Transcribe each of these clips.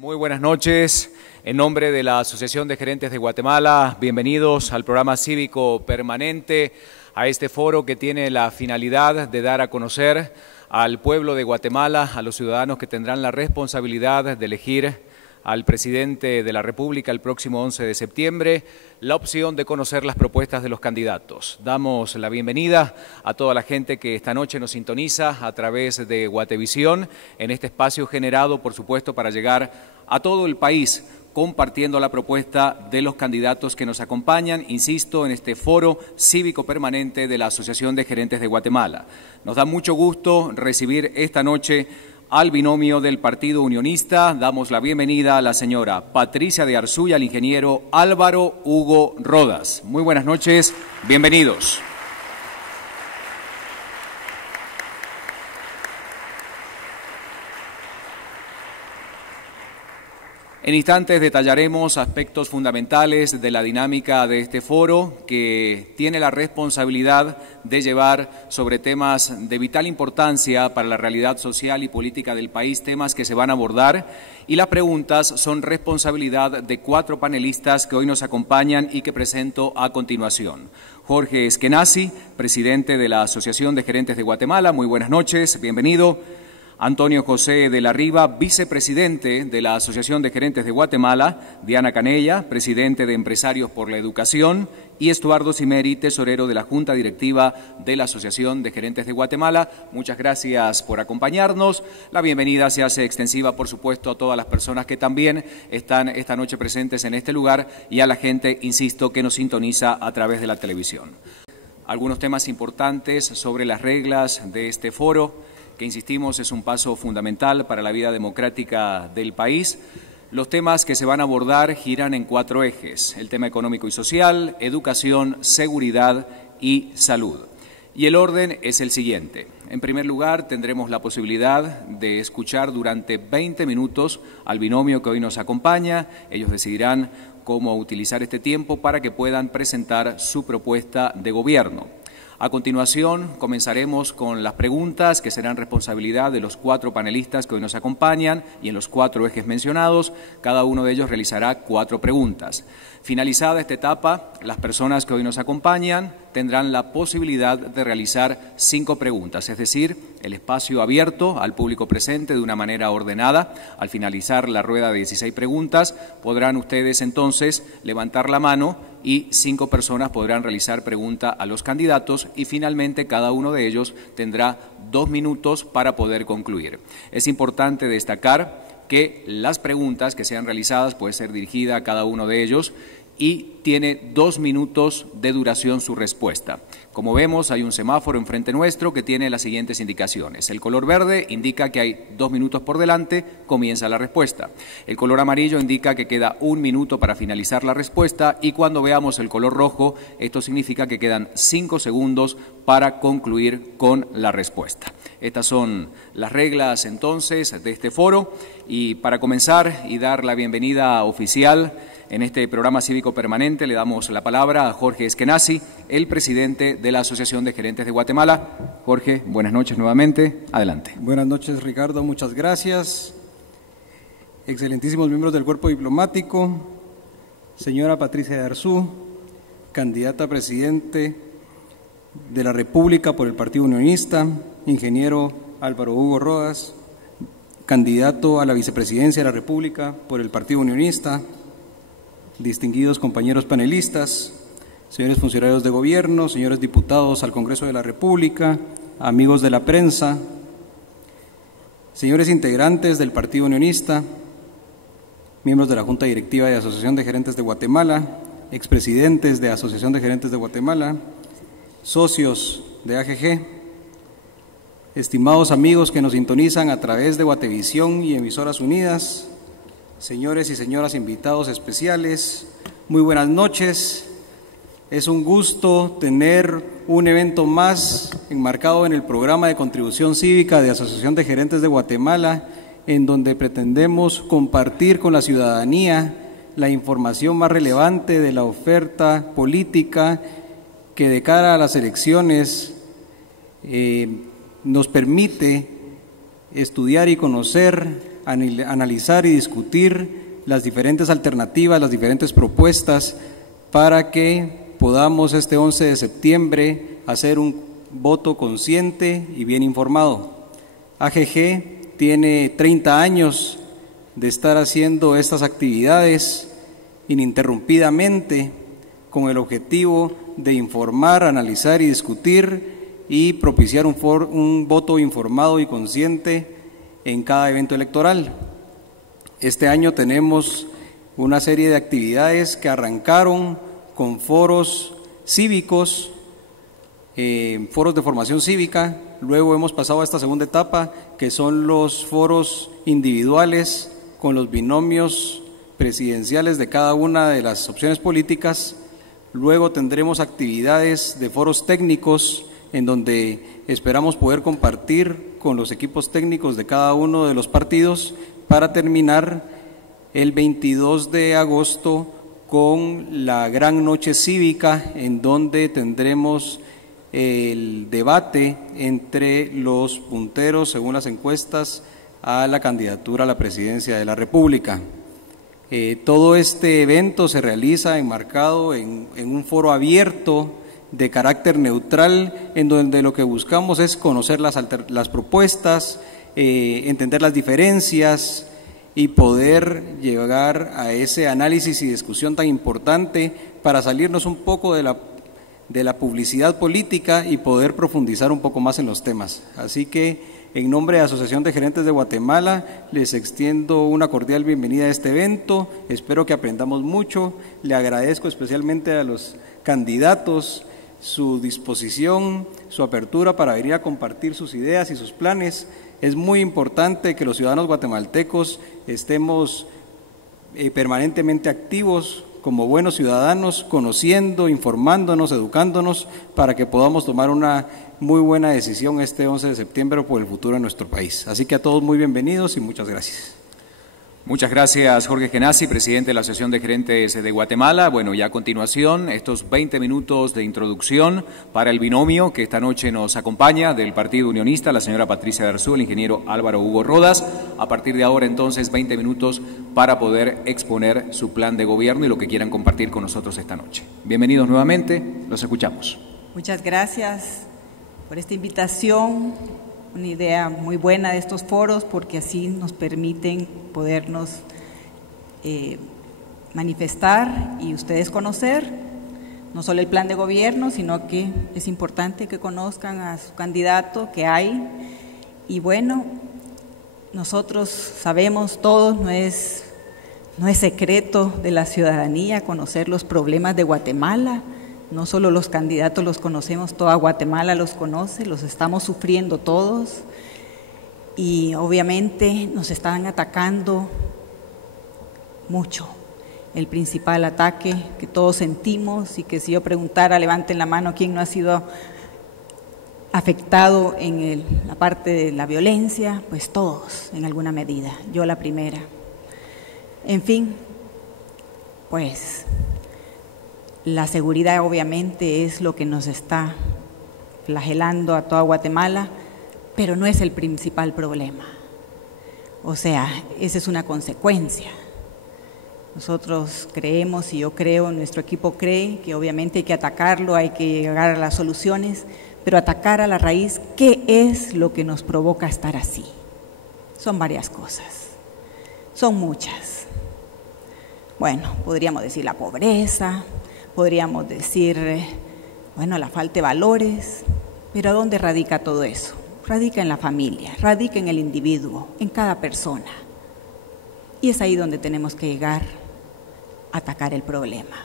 Muy buenas noches. En nombre de la Asociación de Gerentes de Guatemala, bienvenidos al programa cívico permanente, a este foro que tiene la finalidad de dar a conocer al pueblo de Guatemala, a los ciudadanos que tendrán la responsabilidad de elegir al presidente de la República el próximo 11 de septiembre, la opción de conocer las propuestas de los candidatos. Damos la bienvenida a toda la gente que esta noche nos sintoniza a través de Guatevisión, en este espacio generado, por supuesto, para llegar a todo el país, compartiendo la propuesta de los candidatos que nos acompañan, insisto, en este foro cívico permanente de la Asociación de Gerentes de Guatemala. Nos da mucho gusto recibir esta noche al binomio del Partido Unionista. Damos la bienvenida a la señora Patricia de Arzú y al ingeniero Álvaro Hugo Rodas. Muy buenas noches, bienvenidos. En instantes detallaremos aspectos fundamentales de la dinámica de este foro, que tiene la responsabilidad de llevar sobre temas de vital importancia para la realidad social y política del país, temas que se van a abordar, y las preguntas son responsabilidad de 4 panelistas que hoy nos acompañan y que presento a continuación. Jorge Eskenazi, presidente de la Asociación de Gerentes de Guatemala. Muy buenas noches, bienvenido. Antonio José de la Riva, vicepresidente de la Asociación de Gerentes de Guatemala. Diana Canella, presidente de Empresarios por la Educación. Y Estuardo Cimeri, tesorero de la Junta Directiva de la Asociación de Gerentes de Guatemala. Muchas gracias por acompañarnos. La bienvenida se hace extensiva, por supuesto, a todas las personas que también están esta noche presentes en este lugar y a la gente, insisto, que nos sintoniza a través de la televisión. Algunos temas importantes sobre las reglas de este foro, que insistimos es un paso fundamental para la vida democrática del país. Los temas que se van a abordar giran en 4 ejes: el tema económico y social, educación, seguridad y salud. Y el orden es el siguiente. En primer lugar, tendremos la posibilidad de escuchar durante 20 minutos al binomio que hoy nos acompaña. Ellos decidirán cómo utilizar este tiempo para que puedan presentar su propuesta de gobierno. A continuación, comenzaremos con las preguntas que serán responsabilidad de los 4 panelistas que hoy nos acompañan y en los 4 ejes mencionados, cada uno de ellos realizará 4 preguntas. Finalizada esta etapa, las personas que hoy nos acompañan tendrán la posibilidad de realizar 5 preguntas, es decir, el espacio abierto al público presente de una manera ordenada. Al finalizar la rueda de 16 preguntas, podrán ustedes entonces levantar la mano y 5 personas podrán realizar pregunta a los candidatos y finalmente cada uno de ellos tendrá 2 minutos para poder concluir. Es importante destacar que las preguntas que sean realizadas puede ser dirigida a cada uno de ellos y tiene 2 minutos de duración su respuesta. Como vemos, hay un semáforo enfrente nuestro que tiene las siguientes indicaciones. El color verde indica que hay 2 minutos por delante, comienza la respuesta. El color amarillo indica que queda 1 minuto para finalizar la respuesta y cuando veamos el color rojo, esto significa que quedan 5 segundos para concluir con la respuesta. Estas son las reglas entonces de este foro y para comenzar y dar la bienvenida oficial en este programa cívico permanente, le damos la palabra a Jorge Eskenazi, el presidente de la Asociación de Gerentes de Guatemala. Jorge, buenas noches nuevamente. Adelante. Buenas noches, Ricardo. Muchas gracias. Excelentísimos miembros del cuerpo diplomático, señora Patricia de Arzú, candidata a presidente de la República por el Partido Unionista, ingeniero Álvaro Hugo Rodas, candidato a la vicepresidencia de la República por el Partido Unionista, distinguidos compañeros panelistas, señores funcionarios de gobierno, señores diputados al Congreso de la República, amigos de la prensa, señores integrantes del Partido Unionista, miembros de la Junta Directiva de Asociación de Gerentes de Guatemala, expresidentes de Asociación de Gerentes de Guatemala, socios de AGG, estimados amigos que nos sintonizan a través de Guatevisión y Emisoras Unidas, señores y señoras invitados especiales, muy buenas noches. Es un gusto tener un evento más enmarcado en el programa de contribución cívica de Asociación de Gerentes de Guatemala, en donde pretendemos compartir con la ciudadanía la información más relevante de la oferta política que de cara a las elecciones nos permite estudiar y conocer analizar y discutir las diferentes alternativas, las diferentes propuestas para que podamos este 11 de septiembre hacer un voto consciente y bien informado. AGG tiene 30 años de estar haciendo estas actividades ininterrumpidamente con el objetivo de informar, analizar y discutir y propiciar un voto informado y consciente en cada evento electoral. Este año tenemos una serie de actividades que arrancaron con foros cívicos, foros de formación cívica, luego hemos pasado a esta segunda etapa, que son los foros individuales con los binomios presidenciales de cada una de las opciones políticas. Luego tendremos actividades de foros técnicos en donde esperamos poder compartir con los equipos técnicos de cada uno de los partidos para terminar el 22 de agosto con la gran noche cívica, en donde tendremos el debate entre los punteros, según las encuestas, a la candidatura a la presidencia de la República. Todo este evento se realiza enmarcado en un foro abierto de carácter neutral, en donde lo que buscamos es conocer las propuestas, entender las diferencias y poder llegar a ese análisis y discusión tan importante para salirnos un poco de la publicidad política y poder profundizar un poco más en los temas. Así que, en nombre de la Asociación de Gerentes de Guatemala, les extiendo una cordial bienvenida a este evento. Espero que aprendamos mucho. Le agradezco especialmente a los candidatos su disposición, su apertura para venir a compartir sus ideas y sus planes. Es muy importante que los ciudadanos guatemaltecos estemos permanentemente activos como buenos ciudadanos, conociendo, informándonos, educándonos, para que podamos tomar una muy buena decisión este 11 de septiembre por el futuro de nuestro país. Así que a todos muy bienvenidos y muchas gracias. Muchas gracias, Jorge Genasi, presidente de la Asociación de Gerentes de Guatemala. Bueno, ya a continuación, estos 20 minutos de introducción para el binomio que esta noche nos acompaña del Partido Unionista, la señora Patricia Darzu, el ingeniero Álvaro Hugo Rodas. A partir de ahora, entonces, 20 minutos para poder exponer su plan de gobierno y lo que quieran compartir con nosotros esta noche. Bienvenidos nuevamente, los escuchamos. Muchas gracias por esta invitación. Una idea muy buena de estos foros, porque así nos permiten podernos manifestar y ustedes conocer no solo el plan de gobierno, sino que es importante que conozcan a su candidato que hay. Y bueno, nosotros sabemos todos, no es secreto de la ciudadanía conocer los problemas de Guatemala. No solo los candidatos los conocemos, toda Guatemala los conoce, los estamos sufriendo todos y obviamente nos están atacando mucho. El principal ataque que todos sentimos, y que si yo preguntara, levanten la mano, ¿quién no ha sido afectado en la parte de la violencia? Pues todos, en alguna medida, yo la primera. En fin, pues la seguridad obviamente es lo que nos está flagelando a toda Guatemala, pero no es el principal problema. O sea, esa es una consecuencia. Nosotros creemos, y yo creo, nuestro equipo cree, que obviamente hay que atacarlo, hay que llegar a las soluciones, pero atacar a la raíz, ¿qué es lo que nos provoca estar así? Son varias cosas, son muchas. Bueno, podríamos decir la pobreza, podríamos decir, bueno, la falta de valores, pero ¿a dónde radica todo eso? Radica en la familia, radica en el individuo, en cada persona. Y es ahí donde tenemos que llegar a atacar el problema.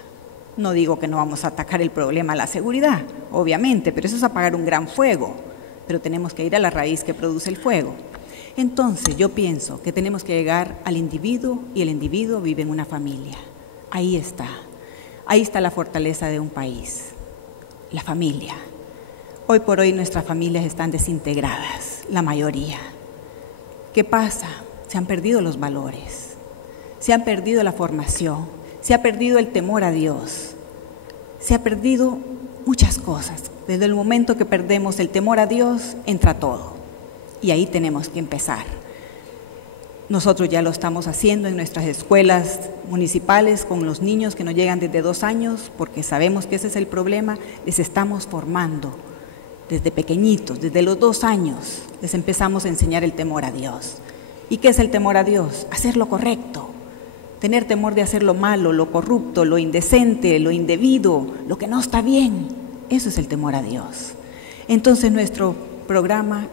No digo que no vamos a atacar el problema a la seguridad, obviamente, pero eso es apagar un gran fuego, pero tenemos que ir a la raíz que produce el fuego. Entonces yo pienso que tenemos que llegar al individuo, y el individuo vive en una familia. Ahí está la fortaleza de un país, la familia. Hoy por hoy nuestras familias están desintegradas, la mayoría. ¿Qué pasa? Se han perdido los valores, se han perdido la formación, se ha perdido el temor a Dios, se ha perdido muchas cosas. Desde el momento que perdemos el temor a Dios, entra todo. Y ahí tenemos que empezar. Nosotros ya lo estamos haciendo en nuestras escuelas municipales con los niños que nos llegan desde 2 años, porque sabemos que ese es el problema. Les estamos formando desde pequeñitos, desde los 2 años, les empezamos a enseñar el temor a Dios. ¿Y qué es el temor a Dios? Hacer lo correcto, tener temor de hacer lo malo, lo corrupto, lo indecente, lo indebido, lo que no está bien. Eso es el temor a Dios. Entonces nuestro programa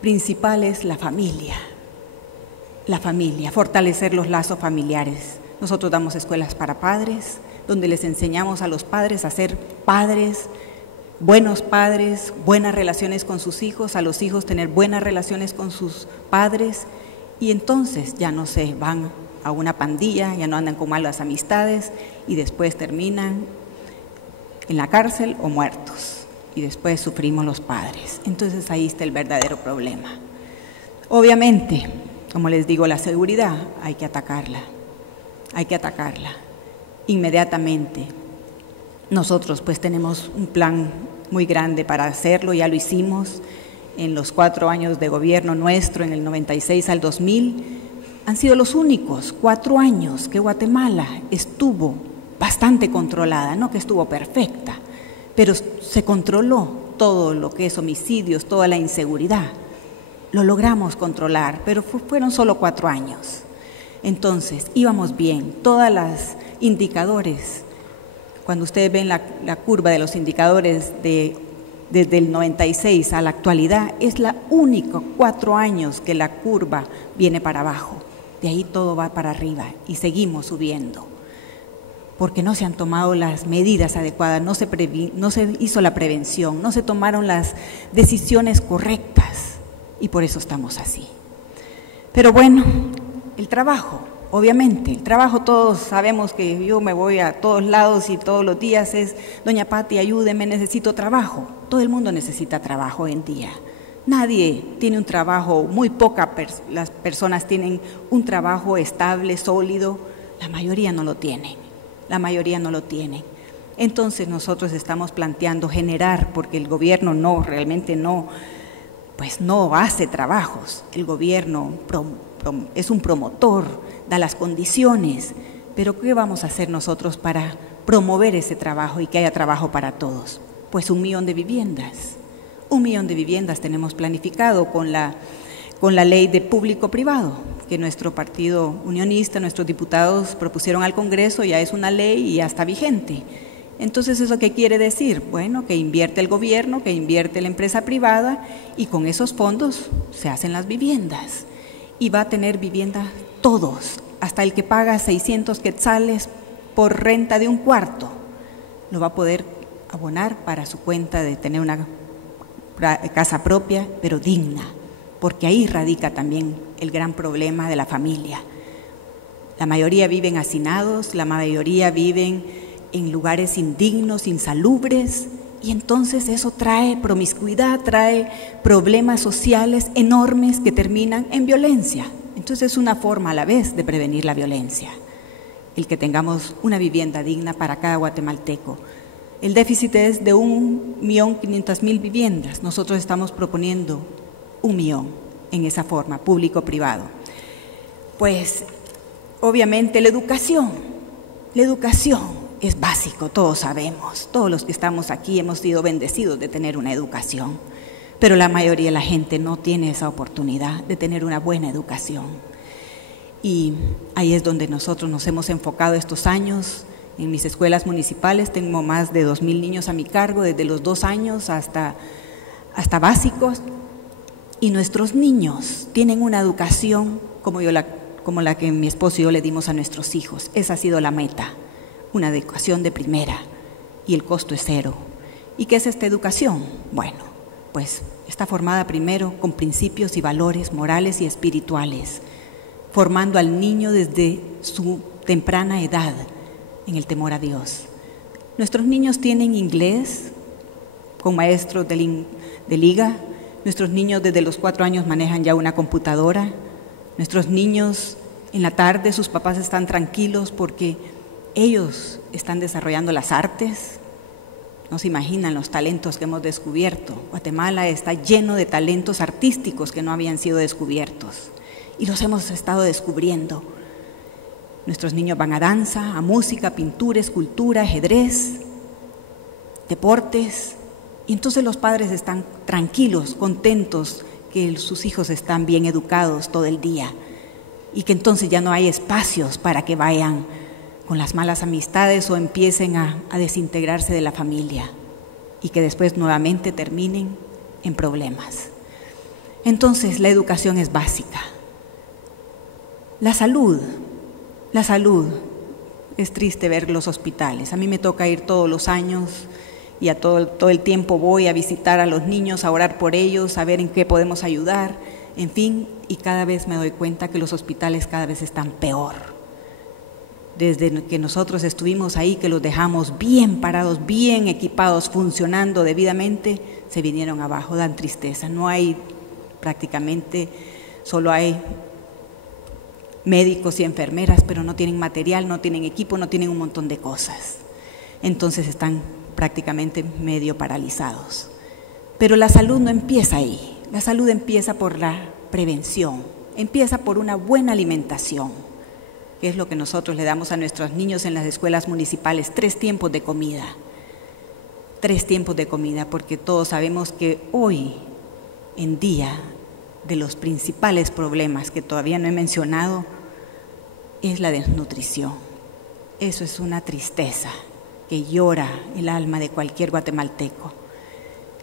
principal es la familia, fortalecer los lazos familiares. Nosotros damos escuelas para padres, donde les enseñamos a los padres a ser padres, buenas relaciones con sus hijos, a los hijos tener buenas relaciones con sus padres, y entonces ya no se van a una pandilla, ya no andan con malas amistades y después terminan en la cárcel o muertos, y después sufrimos los padres. Entonces ahí está el verdadero problema. Obviamente, como les digo, la seguridad hay que atacarla inmediatamente. Nosotros pues tenemos un plan muy grande para hacerlo, ya lo hicimos en los 4 años de gobierno nuestro, en el 96 al 2000, han sido los únicos 4 años que Guatemala estuvo bastante controlada, no que estuvo perfecta, pero se controló todo lo que es homicidios, toda la inseguridad. Lo logramos controlar, pero fueron solo 4 años. Entonces, íbamos bien, todas las indicadores. Cuando ustedes ven la curva de los indicadores desde el 96 a la actualidad, es la única 4 años que la curva viene para abajo. De ahí todo va para arriba y seguimos subiendo. Porque no se han tomado las medidas adecuadas, no se hizo la prevención, no se tomaron las decisiones correctas y por eso estamos así. Pero bueno, el trabajo. Obviamente, el trabajo, todos sabemos que yo me voy a todos lados y todos los días es: doña Pati, ayúdeme, necesito trabajo. Todo el mundo necesita trabajo hoy en día. Nadie tiene un trabajo, muy pocas las personas tienen un trabajo estable, sólido. La mayoría no lo tienen. Entonces nosotros estamos planteando generar, porque el gobierno realmente no hace trabajos. El gobierno es un promotor, da las condiciones, pero ¿qué vamos a hacer nosotros para promover ese trabajo y que haya trabajo para todos? Pues 1 millón de viviendas. 1 millón de viviendas tenemos planificado con la ley de público-privado, que nuestro partido unionista, nuestros diputados propusieron al Congreso, ya es una ley y ya está vigente. Entonces, ¿eso qué quiere decir? Bueno, que invierte el gobierno, que invierte la empresa privada y con esos fondos se hacen las viviendas. Y va a tener vivienda todos, hasta el que paga 600 quetzales por renta de un cuarto, lo va a poder abonar para su cuenta de tener una casa propia, pero digna, porque ahí radica también el gran problema de la familia. La mayoría viven hacinados, la mayoría viven en lugares indignos, insalubres, y entonces eso trae promiscuidad, trae problemas sociales enormes que terminan en violencia. Entonces es una forma a la vez de prevenir la violencia, el que tengamos una vivienda digna para cada guatemalteco. El déficit es de 1.500.000 viviendas. Nosotros estamos proponiendo 1 millón en esa forma, público-privado. Pues obviamente la educación es básico, todos sabemos, todos los que estamos aquí hemos sido bendecidos de tener una educación, pero la mayoría de la gente no tiene esa oportunidad de tener una buena educación. Y ahí es donde nosotros nos hemos enfocado estos años. En mis escuelas municipales tengo más de 2.000 niños a mi cargo, desde los 2 años hasta básicos, y nuestros niños tienen una educación como la que mi esposo y yo le dimos a nuestros hijos. Esa ha sido la meta, una educación de primera, y el costo es 0. ¿Y qué es esta educación? Bueno, pues está formada primero con principios y valores morales y espirituales, formando al niño desde su temprana edad en el temor a Dios. Nuestros niños tienen inglés con maestros de liga. Nuestros niños desde los 4 años manejan ya una computadora. Nuestros niños en la tarde, sus papás están tranquilos porque ellos están desarrollando las artes. No se imaginan los talentos que hemos descubierto. Guatemala está lleno de talentos artísticos que no habían sido descubiertos. y los hemos estado descubriendo. Nuestros niños van a danza, a música, pintura, escultura, ajedrez, deportes, y entonces los padres están tranquilos, contentos que sus hijos están bien educados todo el día y que entonces ya no hay espacios para que vayan con las malas amistades o empiecen a desintegrarse de la familia y que después nuevamente terminen en problemas. Entonces la educación es básica. La salud, es triste ver los hospitales. A mí me toca ir todos los años y todo el tiempo voy a visitar a los niños, a orar por ellos, a ver en qué podemos ayudar, en fin, y cada vez me doy cuenta que los hospitales cada vez están peor. Desde que nosotros estuvimos ahí, que los dejamos bien parados, bien equipados, funcionando debidamente, se vinieron abajo, dan tristeza. No hay prácticamente, solo hay médicos y enfermeras, pero no tienen material, no tienen equipo, no tienen un montón de cosas. Entonces están prácticamente medio paralizados. Pero la salud no empieza ahí, la salud empieza por la prevención, empieza por una buena alimentación, que es lo que nosotros le damos a nuestros niños en las escuelas municipales, 3 tiempos de comida. 3 tiempos de comida, porque todos sabemos que hoy en día de los principales problemas que todavía no he mencionado es la desnutrición. Eso es una tristeza que llora el alma de cualquier guatemalteco.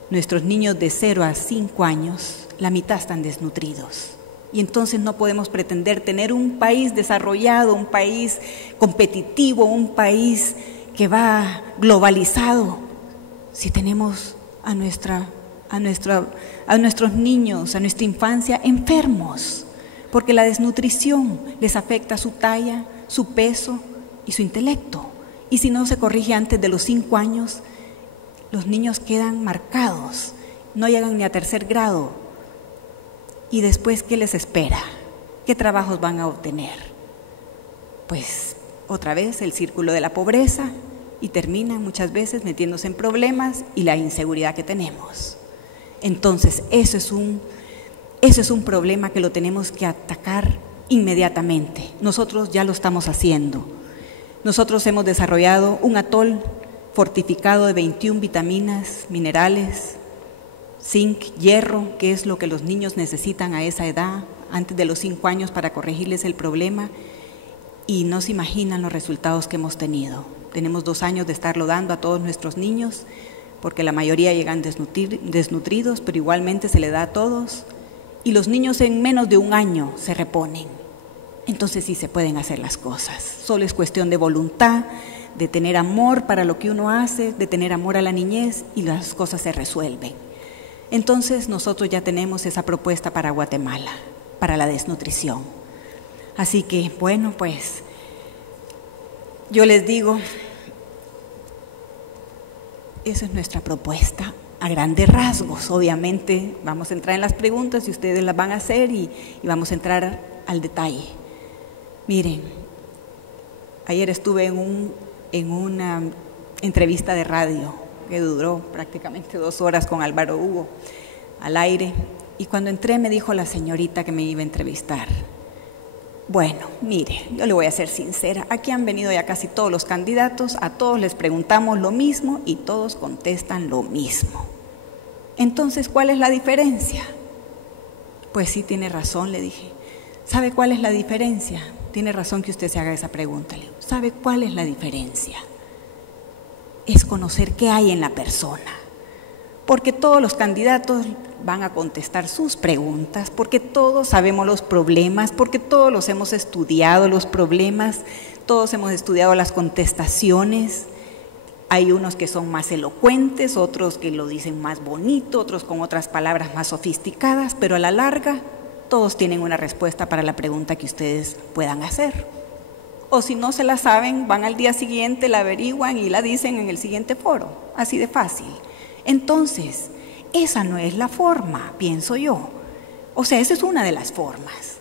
Nuestros niños de 0 a 5 años, la mitad están desnutridos. Y entonces no podemos pretender tener un país desarrollado, un país competitivo, un país que va globalizado, si tenemos a nuestros niños, a nuestra infancia enfermos, porque la desnutrición les afecta su talla, su peso y su intelecto. Y si no se corrige antes de los 5 años, los niños quedan marcados, no llegan ni a 3er grado. ¿Y después qué les espera? ¿Qué trabajos van a obtener? Pues otra vez el círculo de la pobreza y terminan muchas veces metiéndose en problemas y la inseguridad que tenemos. Entonces eso es un problema que lo tenemos que atacar inmediatamente. Nosotros ya lo estamos haciendo. Nosotros hemos desarrollado un atol fortificado de 21 vitaminas, minerales, zinc, hierro, que es lo que los niños necesitan a esa edad, antes de los 5 años, para corregirles el problema, y no se imaginan los resultados que hemos tenido. Tenemos 2 años de estarlo dando a todos nuestros niños, porque la mayoría llegan desnutridos, pero igualmente se le da a todos, y los niños en menos de 1 año se reponen. Entonces sí se pueden hacer las cosas, solo es cuestión de voluntad, de tener amor para lo que uno hace, de tener amor a la niñez, y las cosas se resuelven. Entonces nosotros ya tenemos esa propuesta para Guatemala, para la desnutrición. Así que, bueno, pues yo les digo, esa es nuestra propuesta a grandes rasgos. Obviamente vamos a entrar en las preguntas y ustedes las van a hacer y vamos a entrar al detalle. Miren, ayer estuve en una entrevista de radio que duró prácticamente 2 horas con Álvaro Hugo al aire, y cuando entré me dijo la señorita que me iba a entrevistar: bueno, mire, yo le voy a ser sincera, aquí han venido ya casi todos los candidatos, a todos les preguntamos lo mismo y todos contestan lo mismo. Entonces, ¿cuál es la diferencia? Pues sí, tiene razón, le dije. ¿Sabe cuál es la diferencia? Tiene razón que usted se haga esa pregunta. Le digo, ¿sabe cuál es la diferencia? Es conocer qué hay en la persona. Porque todos los candidatos van a contestar sus preguntas, porque todos sabemos los problemas, porque todos los hemos estudiado los problemas, todos hemos estudiado las contestaciones. Hay unos que son más elocuentes, otros que lo dicen más bonito, otros con otras palabras más sofisticadas, pero a la larga todos tienen una respuesta para la pregunta que ustedes puedan hacer. O si no se la saben, van al día siguiente, la averiguan y la dicen en el siguiente foro, así de fácil. Entonces, esa no es la forma, pienso yo. O sea, esa es una de las formas,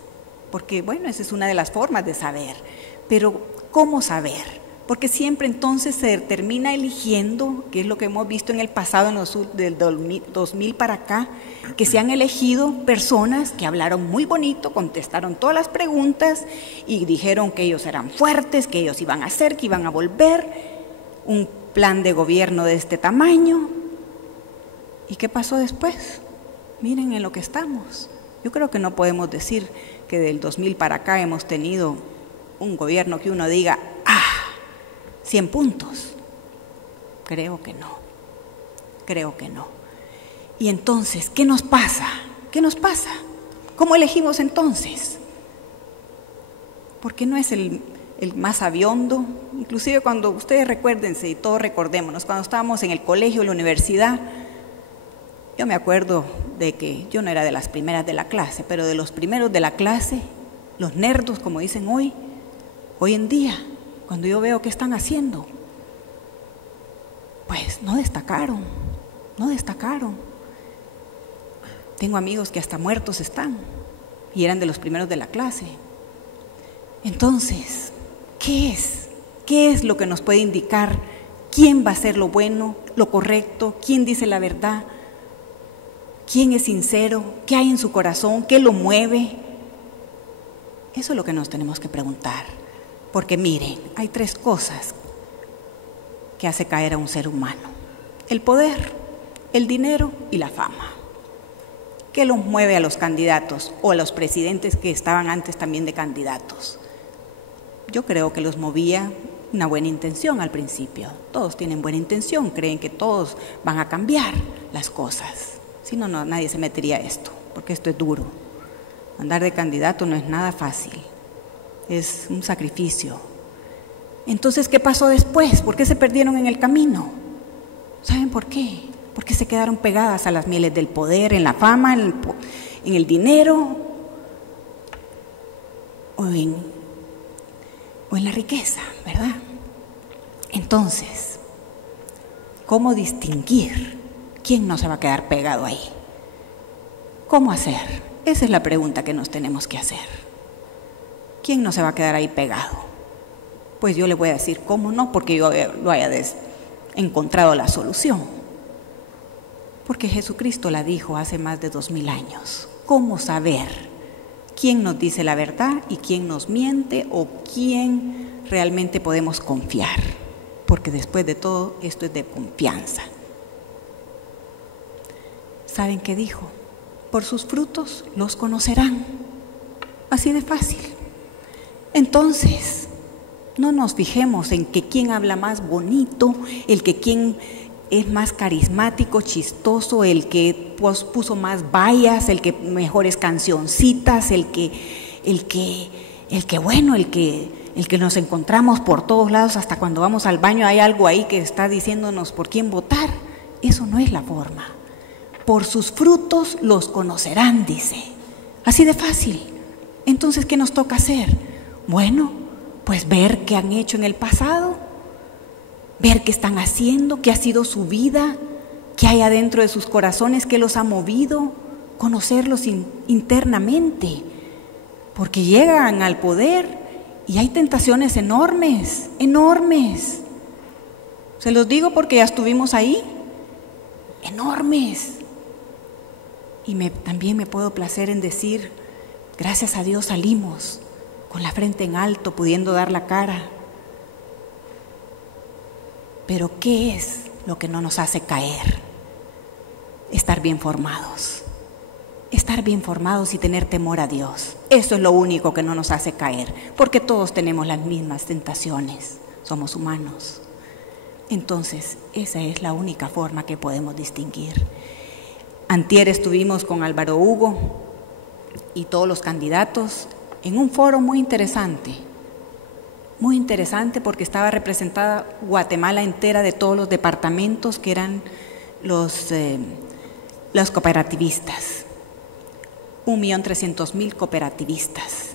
porque bueno, esa es una de las formas de saber. Pero, ¿cómo saber? porque siempre entonces se termina eligiendo, que es lo que hemos visto en el pasado, del 2000 para acá, que se han elegido personas que hablaron muy bonito, contestaron todas las preguntas y dijeron que ellos eran fuertes, que ellos iban a hacer, que iban a volver, un plan de gobierno de este tamaño. ¿Y qué pasó después? Miren en lo que estamos. Yo creo que no podemos decir que del 2000 para acá hemos tenido un gobierno que uno diga, 100 puntos. Creo que no. Y entonces, ¿qué nos pasa? ¿Cómo elegimos entonces? Porque no es el más sabiondo. Inclusive cuando ustedes recuérdense y todos recordémonos, cuando estábamos en el colegio, en la universidad, yo me acuerdo de que yo no era de las primeras de la clase, pero de los primeros de la clase, los nerdos, como dicen hoy en día, cuando yo veo qué están haciendo, pues no destacaron. Tengo amigos que hasta muertos están y eran de los primeros de la clase. Entonces, ¿qué es? ¿Qué es lo que nos puede indicar quién va a hacer lo bueno, lo correcto, quién dice la verdad, quién es sincero, qué hay en su corazón, qué lo mueve? Eso es lo que nos tenemos que preguntar. Porque miren, hay 3 cosas que hace caer a un ser humano: el poder, el dinero y la fama. ¿Qué los mueve a los candidatos o a los presidentes que estaban antes también de candidatos? Yo creo que los movía una buena intención al principio. Todos tienen buena intención, creen que todos van a cambiar las cosas. Si no, nadie se metería a esto, porque esto es duro. Andar de candidato no es nada fácil, es un sacrificio. Entonces, ¿qué pasó después? ¿Por qué se perdieron en el camino? ¿Saben por qué? Porque se quedaron pegadas a las mieles del poder, en la fama, en el dinero o en la riqueza, ¿verdad? Entonces, ¿cómo distinguir quién no se va a quedar pegado ahí? ¿Cómo hacer? Esa es la pregunta que nos tenemos que hacer. ¿Quién no se va a quedar ahí pegado? Pues yo le voy a decir cómo no, porque yo lo haya encontrado la solución. Porque Jesucristo la dijo hace más de 2000 años. ¿Cómo saber quién nos dice la verdad y quién nos miente o quién realmente podemos confiar? Porque después de todo, esto es de confianza. ¿Saben qué dijo? Por sus frutos los conocerán. Así de fácil. Entonces, no nos fijemos en que quién habla más bonito, quién es más carismático, chistoso, el que puso más vallas, el que mejores cancioncitas, el que nos encontramos por todos lados, hasta cuando vamos al baño hay algo ahí que está diciéndonos por quién votar. Eso no es la forma. Por sus frutos los conocerán, dice. Así de fácil. Entonces, ¿qué nos toca hacer? Bueno, pues ver qué han hecho en el pasado, ver qué están haciendo, qué ha sido su vida, qué hay adentro de sus corazones, qué los ha movido, conocerlos internamente, porque llegan al poder y hay tentaciones enormes. Se los digo porque ya estuvimos ahí, enormes. Y también me puedo placer en decir, gracias a Dios salimos con la frente en alto, pudiendo dar la cara. Pero ¿qué es lo que no nos hace caer? Estar bien formados. Estar bien formados y tener temor a Dios. Eso es lo único que no nos hace caer, porque todos tenemos las mismas tentaciones. Somos humanos. Entonces, esa es la única forma que podemos distinguir. Antier estuvimos con Álvaro Hugo y todos los candidatos en un foro muy interesante porque estaba representada Guatemala entera de todos los departamentos que eran los cooperativistas. 1.300.000 cooperativistas.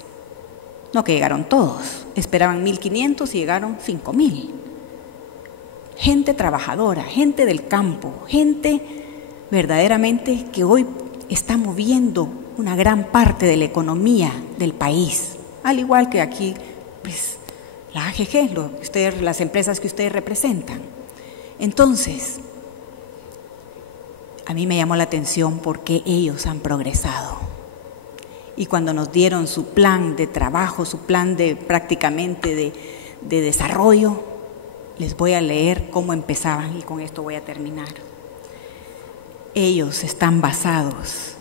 No que llegaron todos, esperaban 1.500 y llegaron 5.000. Gente trabajadora, gente del campo, gente verdaderamente que hoy está moviendo una gran parte de la economía del país, al igual que aquí, pues la AGG, las empresas que ustedes representan. Entonces, a mí me llamó la atención porque ellos han progresado. Y cuando nos dieron su plan de trabajo, su plan de prácticamente de desarrollo, les voy a leer cómo empezaban y con esto voy a terminar. Ellos están basados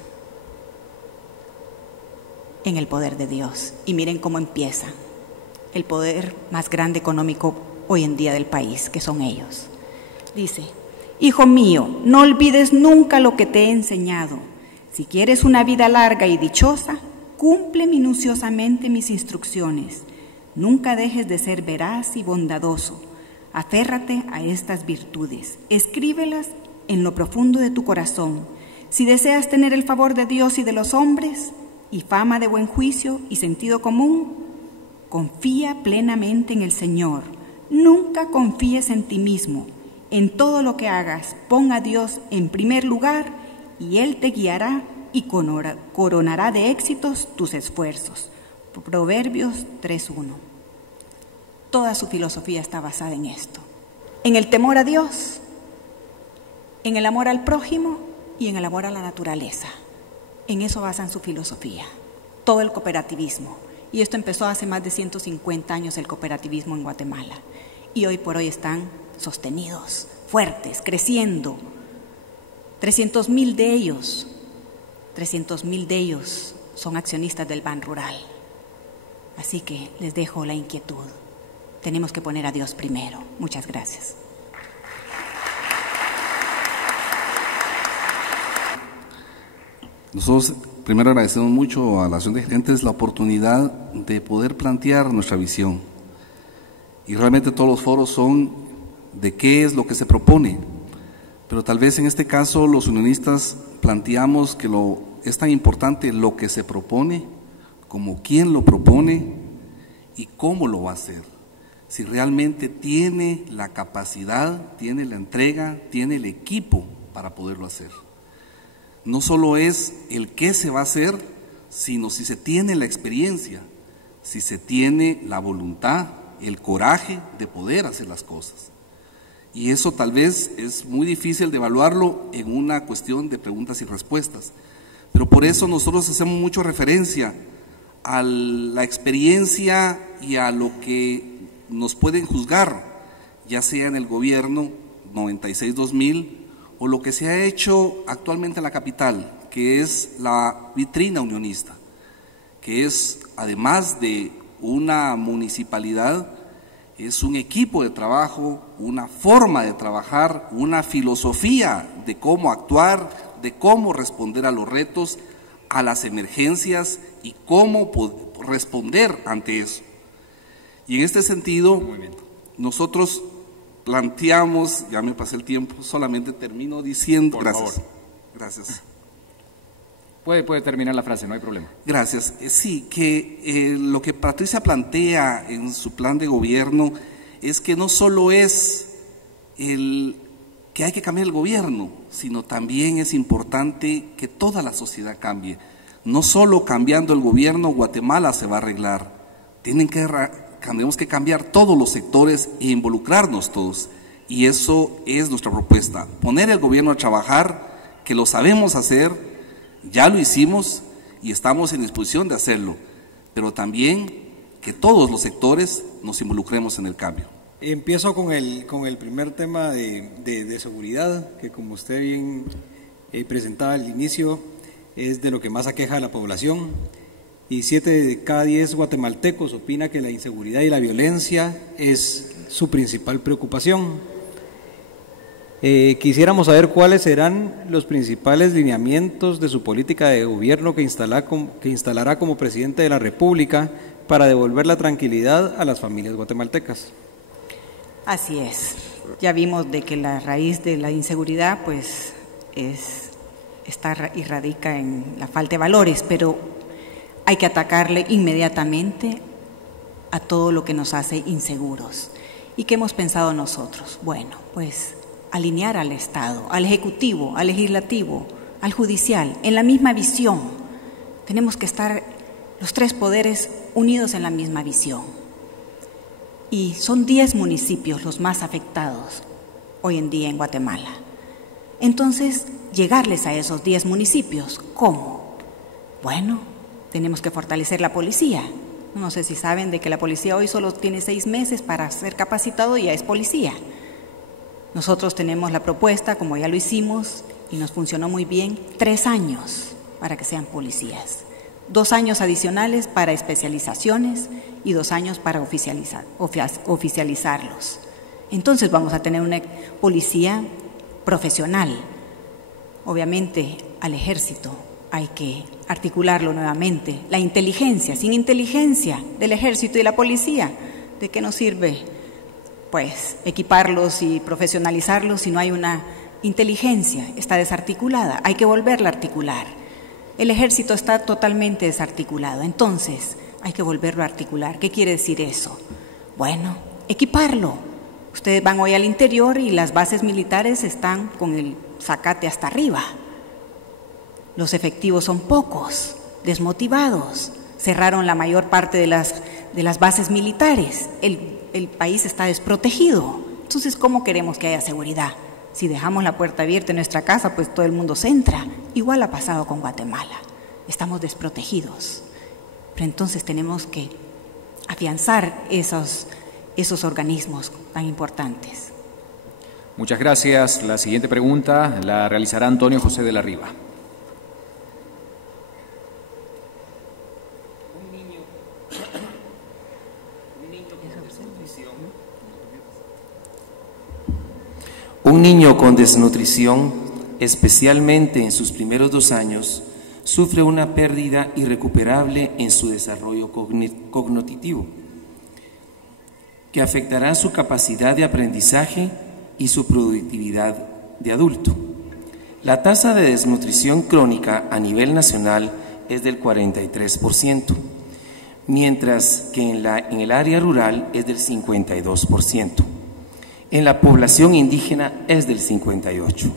en el poder de Dios. Y miren cómo empiezan. El poder más grande económico hoy en día del país, que son ellos. Dice: hijo mío, no olvides nunca lo que te he enseñado. Si quieres una vida larga y dichosa, cumple minuciosamente mis instrucciones. Nunca dejes de ser veraz y bondadoso. Aférrate a estas virtudes. Escríbelas en lo profundo de tu corazón. Si deseas tener el favor de Dios y de los hombres, y fama de buen juicio y sentido común, confía plenamente en el Señor. Nunca confíes en ti mismo. En todo lo que hagas, pon a Dios en primer lugar y Él te guiará y coronará de éxitos tus esfuerzos. Proverbios 3:1. Toda su filosofía está basada en esto. En el temor a Dios, en el amor al prójimo y en el amor a la naturaleza. En eso basan su filosofía, todo el cooperativismo. Y esto empezó hace más de 150 años, el cooperativismo en Guatemala. Y hoy por hoy están sostenidos, fuertes, creciendo. 300,000 de ellos son accionistas del Ban Rural. Así que les dejo la inquietud. Tenemos que poner a Dios primero. Muchas gracias. Nosotros primero agradecemos mucho a la Asociación de Gerentes la oportunidad de poder plantear nuestra visión. Y realmente todos los foros son de qué es lo que se propone. Pero tal vez en este caso los unionistas planteamos que es tan importante lo que se propone como quién lo propone y cómo lo va a hacer. Si realmente tiene la capacidad, tiene la entrega, tiene el equipo para poderlo hacer. No solo es el qué se va a hacer, sino si se tiene la experiencia, si se tiene la voluntad, el coraje de poder hacer las cosas. Y eso tal vez es muy difícil de evaluarlo en una cuestión de preguntas y respuestas. Pero por eso nosotros hacemos mucho referencia a la experiencia y a lo que nos pueden juzgar, ya sea en el gobierno 96-2000, o lo que se ha hecho actualmente en la capital, que es la vitrina unionista, que es, además de una municipalidad, es un equipo de trabajo, una forma de trabajar, una filosofía de cómo actuar, de cómo responder a los retos, a las emergencias y cómo responder ante eso. Y en este sentido, nosotros planteamos, ya me pasé el tiempo, solamente termino diciendo, por gracias. favor. Gracias. Puede terminar la frase, no hay problema. Gracias. Sí, que lo que Patricia plantea en su plan de gobierno es que no solo es el que hay que cambiar el gobierno, sino también es importante que toda la sociedad cambie. No solo cambiando el gobierno Guatemala se va a arreglar, tenemos que cambiar todos los sectores e involucrarnos todos. Y eso es nuestra propuesta, poner el gobierno a trabajar, que lo sabemos hacer, ya lo hicimos y estamos en disposición de hacerlo, pero también que todos los sectores nos involucremos en el cambio. Empiezo con el primer tema de seguridad, que como usted bien presentaba al inicio, es de lo que más aqueja a la población. Y 7 de cada 10 guatemaltecos opina que la inseguridad y la violencia es su principal preocupación. Quisiéramos saber cuáles serán los principales lineamientos de su política de gobierno que instalará como presidente de la República para devolver la tranquilidad a las familias guatemaltecas. Así es. Ya vimos de que la raíz de la inseguridad pues está y radica en la falta de valores, pero hay que atacarle inmediatamente a todo lo que nos hace inseguros. ¿Y qué hemos pensado nosotros? Bueno, pues alinear al Estado, al Ejecutivo, al Legislativo, al Judicial, en la misma visión. Tenemos que estar los 3 poderes unidos en la misma visión. y son 10 municipios los más afectados hoy en día en Guatemala. Entonces, llegarles a esos 10 municipios, ¿cómo? Bueno, tenemos que fortalecer la policía. No sé si saben de que la policía hoy solo tiene 6 meses para ser capacitado y ya es policía. Nosotros tenemos la propuesta, como ya lo hicimos y nos funcionó muy bien, 3 años para que sean policías. 2 años adicionales para especializaciones y 2 años para oficializarlos. Entonces vamos a tener una policía profesional. Obviamente al ejército hay que articularlo nuevamente. La inteligencia, sin inteligencia del ejército y la policía, ¿de qué nos sirve? Pues equiparlos y profesionalizarlos si no hay una inteligencia, está desarticulada, hay que volverla a articular. El ejército está totalmente desarticulado, entonces hay que volverlo a articular. ¿Qué quiere decir eso? Bueno, equiparlo. Ustedes van hoy al interior y las bases militares están con el zacate hasta arriba. Los efectivos son pocos, desmotivados. Cerraron la mayor parte de las bases militares. El país está desprotegido. Entonces, ¿cómo queremos que haya seguridad? Si dejamos la puerta abierta en nuestra casa, pues todo el mundo se entra. Igual ha pasado con Guatemala. Estamos desprotegidos. Pero entonces tenemos que afianzar esos organismos tan importantes. Muchas gracias. La siguiente pregunta la realizará Antonio José de la Riva. Un niño con desnutrición, especialmente en sus primeros 2 años, sufre una pérdida irrecuperable en su desarrollo cognitivo, que afectará su capacidad de aprendizaje y su productividad de adulto. La tasa de desnutrición crónica a nivel nacional es del 43%, mientras que en el área rural es del 52%. En la población indígena es del 58%.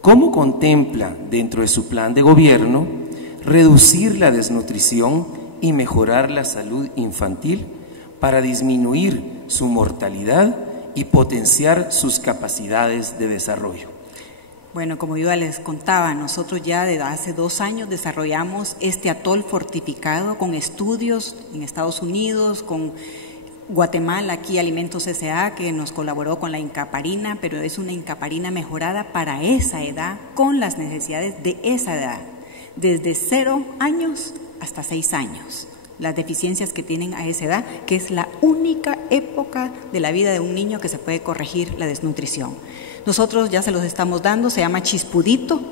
¿Cómo contempla dentro de su plan de gobierno reducir la desnutrición y mejorar la salud infantil para disminuir su mortalidad y potenciar sus capacidades de desarrollo? Bueno, como yo les contaba, nosotros ya desde hace 2 años desarrollamos este atol fortificado con estudios en Estados Unidos, con Guatemala, aquí Alimentos S.A., que nos colaboró con la Incaparina, pero es una Incaparina mejorada para esa edad, con las necesidades de esa edad, desde 0 años hasta 6 años, las deficiencias que tienen a esa edad, que es la única época de la vida de un niño que se puede corregir la desnutrición. Nosotros ya se los estamos dando, se llama chispudito,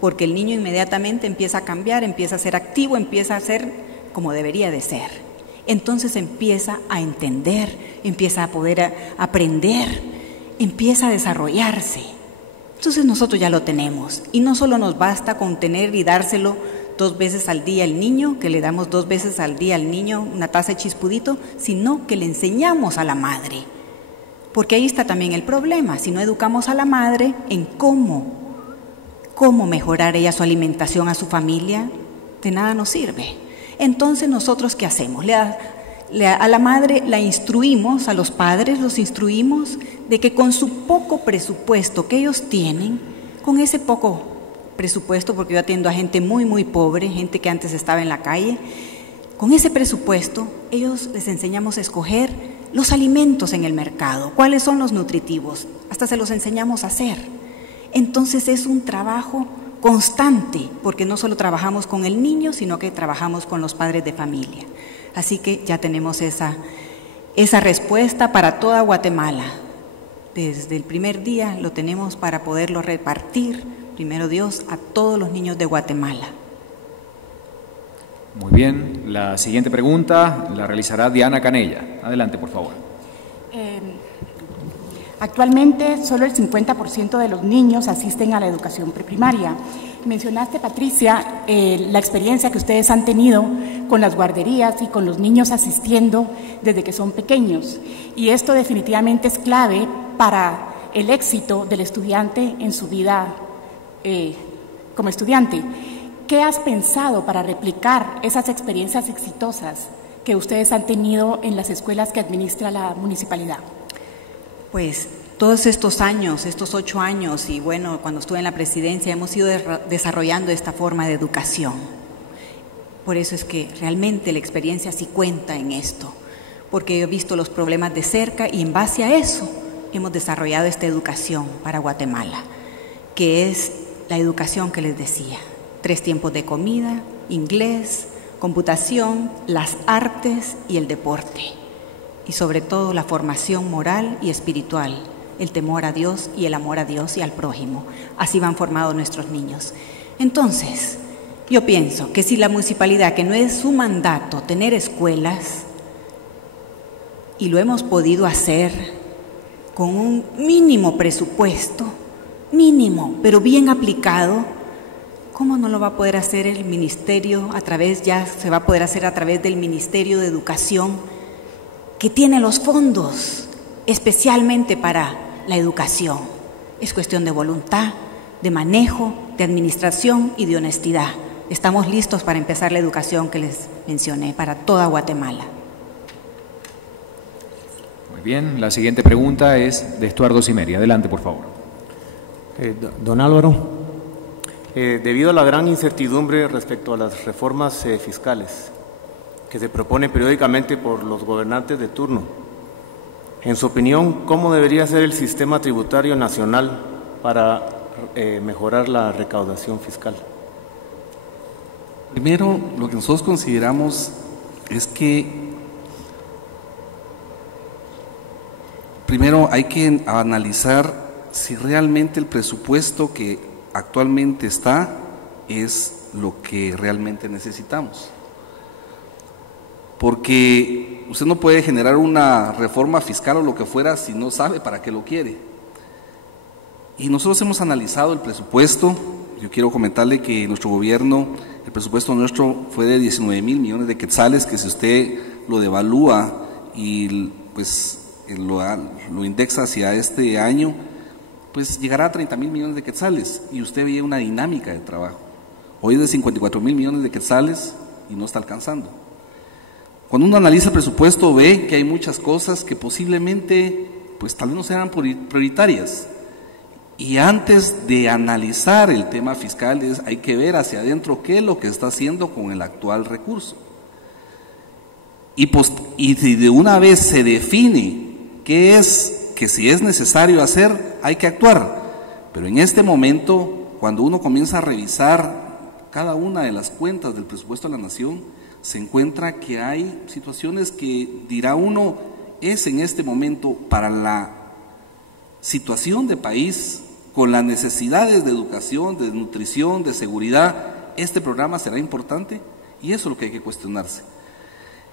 porque el niño inmediatamente empieza a cambiar, empieza a ser activo, empieza a ser como debería de ser. Entonces empieza a entender, empieza a poder aprender, empieza a desarrollarse. Entonces nosotros ya lo tenemos y no solo nos basta con tener y dárselo 2 veces al día al niño, que le damos 2 veces al día al niño una taza de chispudito, sino que le enseñamos a la madre. Porque ahí está también el problema, si no educamos a la madre en cómo mejorar ella su alimentación a su familia, de nada nos sirve. Entonces, ¿nosotros qué hacemos? A la madre la instruimos, a los padres los instruimos de que con su poco presupuesto que ellos tienen, con ese poco presupuesto, porque yo atiendo a gente muy, muy pobre, gente que antes estaba en la calle, con ese presupuesto, ellos les enseñamos a escoger los alimentos en el mercado, cuáles son los nutritivos, hasta se los enseñamos a hacer. Entonces, es un trabajo constante, porque no solo trabajamos con el niño, sino que trabajamos con los padres de familia. Así que ya tenemos esa respuesta para toda Guatemala. Desde el primer día lo tenemos para poderlo repartir, primero Dios, a todos los niños de Guatemala. Muy bien. La siguiente pregunta la realizará Diana Canella. Adelante, por favor. Actualmente, solo el 50% de los niños asisten a la educación preprimaria. Mencionaste, Patricia, la experiencia que ustedes han tenido con las guarderías y con los niños asistiendo desde que son pequeños. Y esto definitivamente es clave para el éxito del estudiante en su vida como estudiante. ¿Qué has pensado para replicar esas experiencias exitosas que ustedes han tenido en las escuelas que administra la municipalidad? Pues todos estos años, estos 8 años, y bueno, cuando estuve en la presidencia, hemos ido desarrollando esta forma de educación. Por eso es que realmente la experiencia sí cuenta en esto, porque he visto los problemas de cerca y en base a eso hemos desarrollado esta educación para Guatemala, que es la educación que les decía: 3 tiempos de comida, inglés, computación, las artes y el deporte. Y sobre todo la formación moral y espiritual, el temor a Dios y el amor a Dios y al prójimo. Así van formados nuestros niños. Entonces, yo pienso que si la municipalidad, que no es su mandato tener escuelas, y lo hemos podido hacer con un mínimo presupuesto, mínimo, pero bien aplicado, ¿cómo no lo va a poder hacer el ministerio se va a poder hacer a través del Ministerio de Educación, que tiene los fondos especialmente para la educación? Es cuestión de voluntad, de manejo, de administración y de honestidad. Estamos listos para empezar la educación que les mencioné para toda Guatemala. Muy bien, la siguiente pregunta es de Estuardo Cimeri. Adelante, por favor. Don Álvaro, debido a la gran incertidumbre respecto a las reformas fiscales que se proponen periódicamente por los gobernantes de turno, en su opinión, ¿cómo debería ser el sistema tributario nacional para mejorar la recaudación fiscal? Primero, lo que nosotros consideramos es que primero hay que analizar si realmente el presupuesto que actualmente está es lo que realmente necesitamos. Porque usted no puede generar una reforma fiscal o lo que fuera si no sabe para qué lo quiere. Y nosotros hemos analizado el presupuesto. Yo quiero comentarle que nuestro gobierno, el presupuesto nuestro fue de 19,000 millones de quetzales, que si usted lo devalúa y pues lo indexa hacia este año, pues llegará a 30,000 millones de quetzales, y usted ve una dinámica de trabajo. Hoy es de 54,000 millones de quetzales y no está alcanzando. Cuando uno analiza el presupuesto, ve que hay muchas cosas que posiblemente pues tal vez no sean prioritarias. Y antes de analizar el tema fiscal, hay que ver hacia adentro qué es lo que está haciendo con el actual recurso. Y si de una vez se define qué es, que si es necesario hacer, hay que actuar. Pero en este momento, cuando uno comienza a revisar cada una de las cuentas del presupuesto de la nación, se encuentra que hay situaciones que dirá uno, es en este momento para la situación de país, con las necesidades de educación, de nutrición, de seguridad, este programa será importante, y eso es lo que hay que cuestionarse.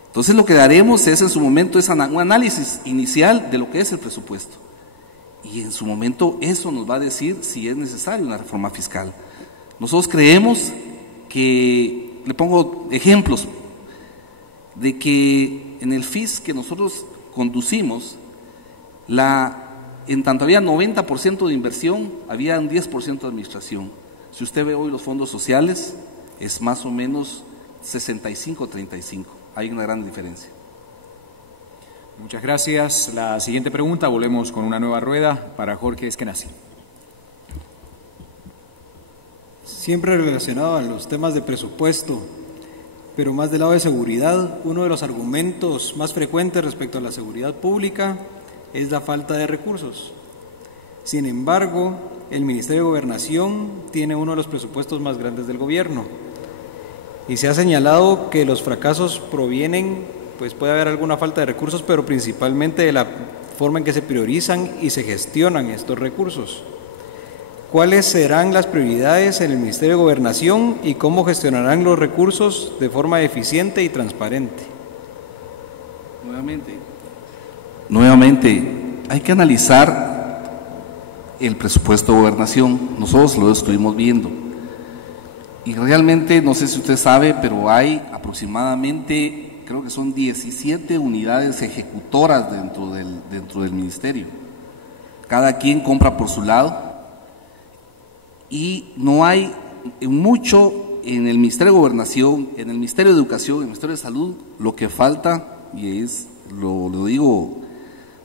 Entonces lo que haremos es en su momento un análisis inicial de lo que es el presupuesto, y en su momento eso nos va a decir si es necesaria una reforma fiscal. Nosotros creemos que, le pongo ejemplos, de que en el FIS que nosotros conducimos, en tanto había 90% de inversión, había un 10% de administración. Si usted ve hoy los fondos sociales, es más o menos 65-35. Hay una gran diferencia. Muchas gracias. La siguiente pregunta, volvemos con una nueva rueda para Jorge Eskenazi. Siempre relacionado a los temas de presupuesto, pero más del lado de seguridad, uno de los argumentos más frecuentes respecto a la seguridad pública es la falta de recursos. Sin embargo, el Ministerio de Gobernación tiene uno de los presupuestos más grandes del gobierno, y se ha señalado que los fracasos provienen, pues puede haber alguna falta de recursos, pero principalmente de la forma en que se priorizan y se gestionan estos recursos. ¿Cuáles serán las prioridades en el Ministerio de Gobernación y cómo gestionarán los recursos de forma eficiente y transparente? Nuevamente, hay que analizar el presupuesto de gobernación. Nosotros lo estuvimos viendo. Y realmente, no sé si usted sabe, pero hay aproximadamente, creo que son 17 unidades ejecutoras dentro del ministerio. Cada quien compra por su lado. Y no hay mucho en el Ministerio de Gobernación, en el Ministerio de Educación, en el Ministerio de Salud, lo que falta, y es, lo digo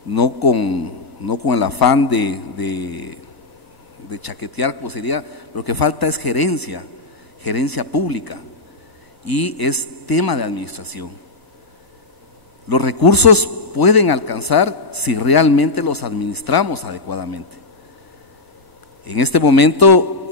no con el afán de chaquetear como sería, lo que falta es gerencia pública, y es tema de administración. Los recursos pueden alcanzar si realmente los administramos adecuadamente. En este momento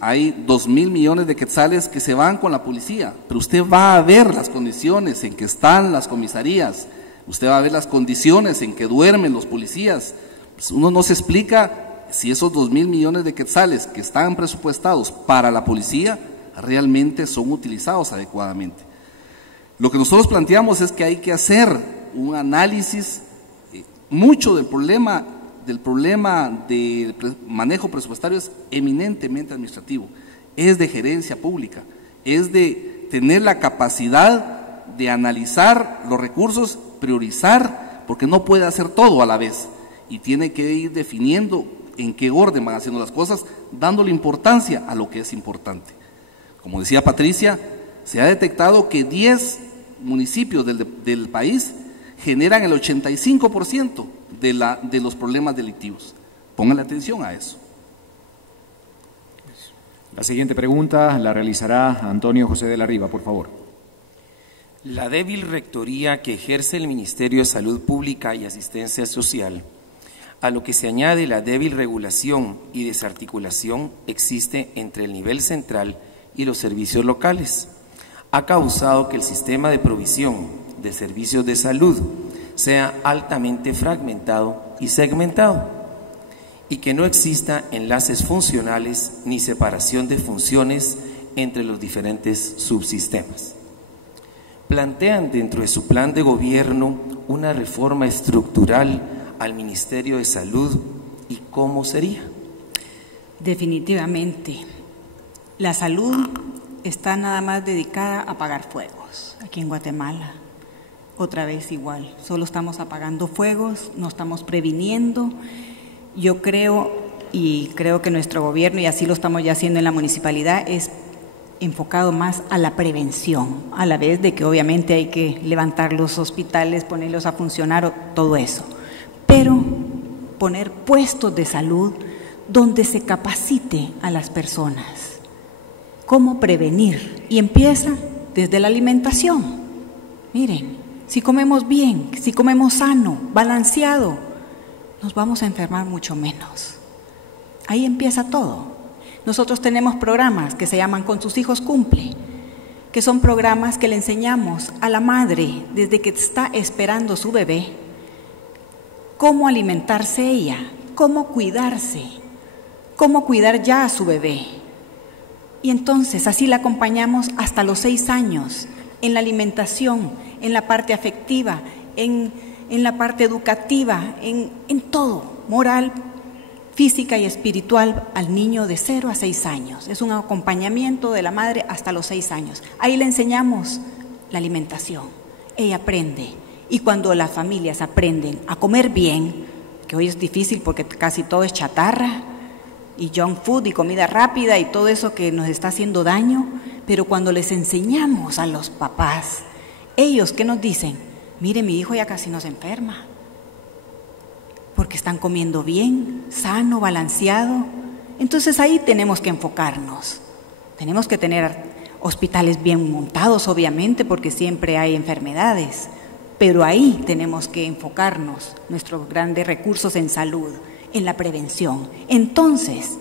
hay 2.000 millones de quetzales que se van con la policía, pero usted va a ver las condiciones en que están las comisarías, usted va a ver las condiciones en que duermen los policías. Pues uno no se explica si esos 2.000 millones de quetzales que están presupuestados para la policía realmente son utilizados adecuadamente. Lo que nosotros planteamos es que hay que hacer un análisis, mucho del problema del manejo presupuestario es eminentemente administrativo, es de gerencia pública, es de tener la capacidad de analizar los recursos, priorizar, porque no puede hacer todo a la vez y tiene que ir definiendo en qué orden van haciendo las cosas, dándole importancia a lo que es importante. Como decía Patricia, se ha detectado que 10 municipios del país generan el 85% de los problemas delictivos. Pónganle atención a eso. La siguiente pregunta la realizará Antonio José de la Riva, por favor. La débil rectoría que ejerce el Ministerio de Salud Pública y Asistencia Social, a lo que se añade la débil regulación y desarticulación existe entre el nivel central y los servicios locales, ha causado que el sistema de provisión de servicios de salud sea altamente fragmentado y segmentado, y que no exista enlaces funcionales ni separación de funciones entre los diferentes subsistemas. Plantean dentro de su plan de gobierno una reforma estructural al Ministerio de Salud, ¿y cómo sería? Definitivamente, la salud está nada más dedicada a apagar fuegos aquí en Guatemala. Otra vez igual, solo estamos apagando fuegos, no estamos previniendo. Yo creo, y creo que nuestro gobierno, y así lo estamos ya haciendo en la municipalidad, es enfocado más a la prevención, a la vez de que obviamente hay que levantar los hospitales, ponerlos a funcionar, todo eso. Pero poner puestos de salud donde se capacite a las personas. ¿Cómo prevenir? Y empieza desde la alimentación. Miren, si comemos bien, si comemos sano, balanceado, nos vamos a enfermar mucho menos. Ahí empieza todo. Nosotros tenemos programas que se llaman Con sus hijos cumple, que son programas que le enseñamos a la madre desde que está esperando su bebé, cómo alimentarse ella, cómo cuidarse, cómo cuidar ya a su bebé. Y entonces así la acompañamos hasta los 6 años, en la alimentación, en la parte afectiva, en la parte educativa, en todo, moral, física y espiritual al niño de 0 a 6 años. Es un acompañamiento de la madre hasta los 6 años. Ahí le enseñamos la alimentación. Ella aprende. Y cuando las familias aprenden a comer bien, que hoy es difícil porque casi todo es chatarra, y junk food y comida rápida y todo eso que nos está haciendo daño, pero cuando les enseñamos a los papás, ellos ¿qué nos dicen? Mire, mi hijo ya casi no se enferma, porque están comiendo bien, sano, balanceado. Entonces ahí tenemos que enfocarnos. Tenemos que tener hospitales bien montados, obviamente, porque siempre hay enfermedades, pero ahí tenemos que enfocarnos nuestros grandes recursos en salud, en la prevención. Entonces,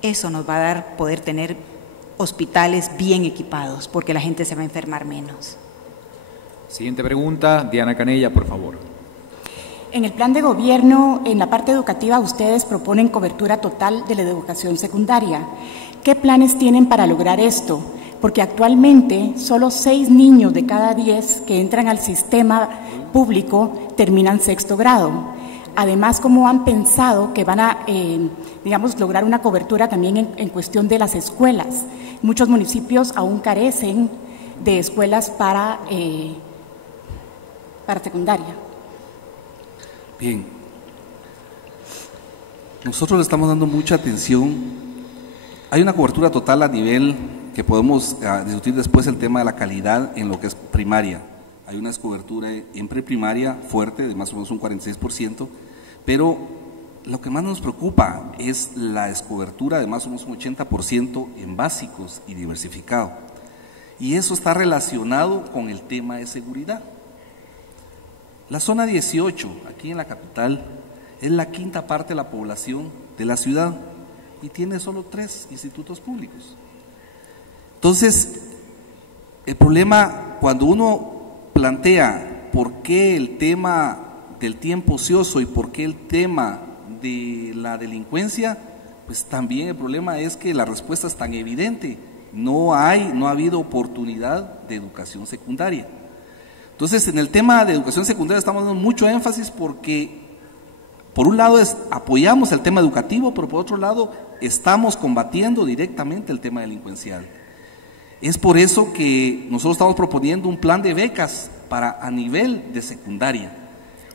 eso nos va a dar poder tener hospitales bien equipados, porque la gente se va a enfermar menos. Siguiente pregunta, Diana Canella, por favor. En el plan de gobierno, en la parte educativa, ustedes proponen cobertura total de la educación secundaria. ¿Qué planes tienen para lograr esto? Porque actualmente solo 6 niños de cada 10 que entran al sistema público terminan 6º grado. Además, ¿cómo han pensado que van a, lograr una cobertura también en cuestión de las escuelas? Muchos municipios aún carecen de escuelas para secundaria. Bien, nosotros le estamos dando mucha atención. Hay una cobertura total a nivel que podemos discutir después el tema de la calidad en lo que es primaria. Hay una descobertura en preprimaria fuerte, de más o menos un 46%, pero lo que más nos preocupa es la descobertura de más o menos un 80% en básicos y diversificado. Y eso está relacionado con el tema de seguridad. La zona 18, aquí en la capital, es la quinta parte de la población de la ciudad y tiene solo 3 institutos públicos. Entonces, el problema, cuando uno plantea por qué el tema del tiempo ocioso y por qué el tema de la delincuencia, pues también el problema es que la respuesta es tan evidente. No ha habido oportunidad de educación secundaria. Entonces, en el tema de educación secundaria estamos dando mucho énfasis porque, por un lado, apoyamos el tema educativo, pero por otro lado, estamos combatiendo directamente el tema delincuencial. Es por eso que nosotros estamos proponiendo un plan de becas a nivel de secundaria,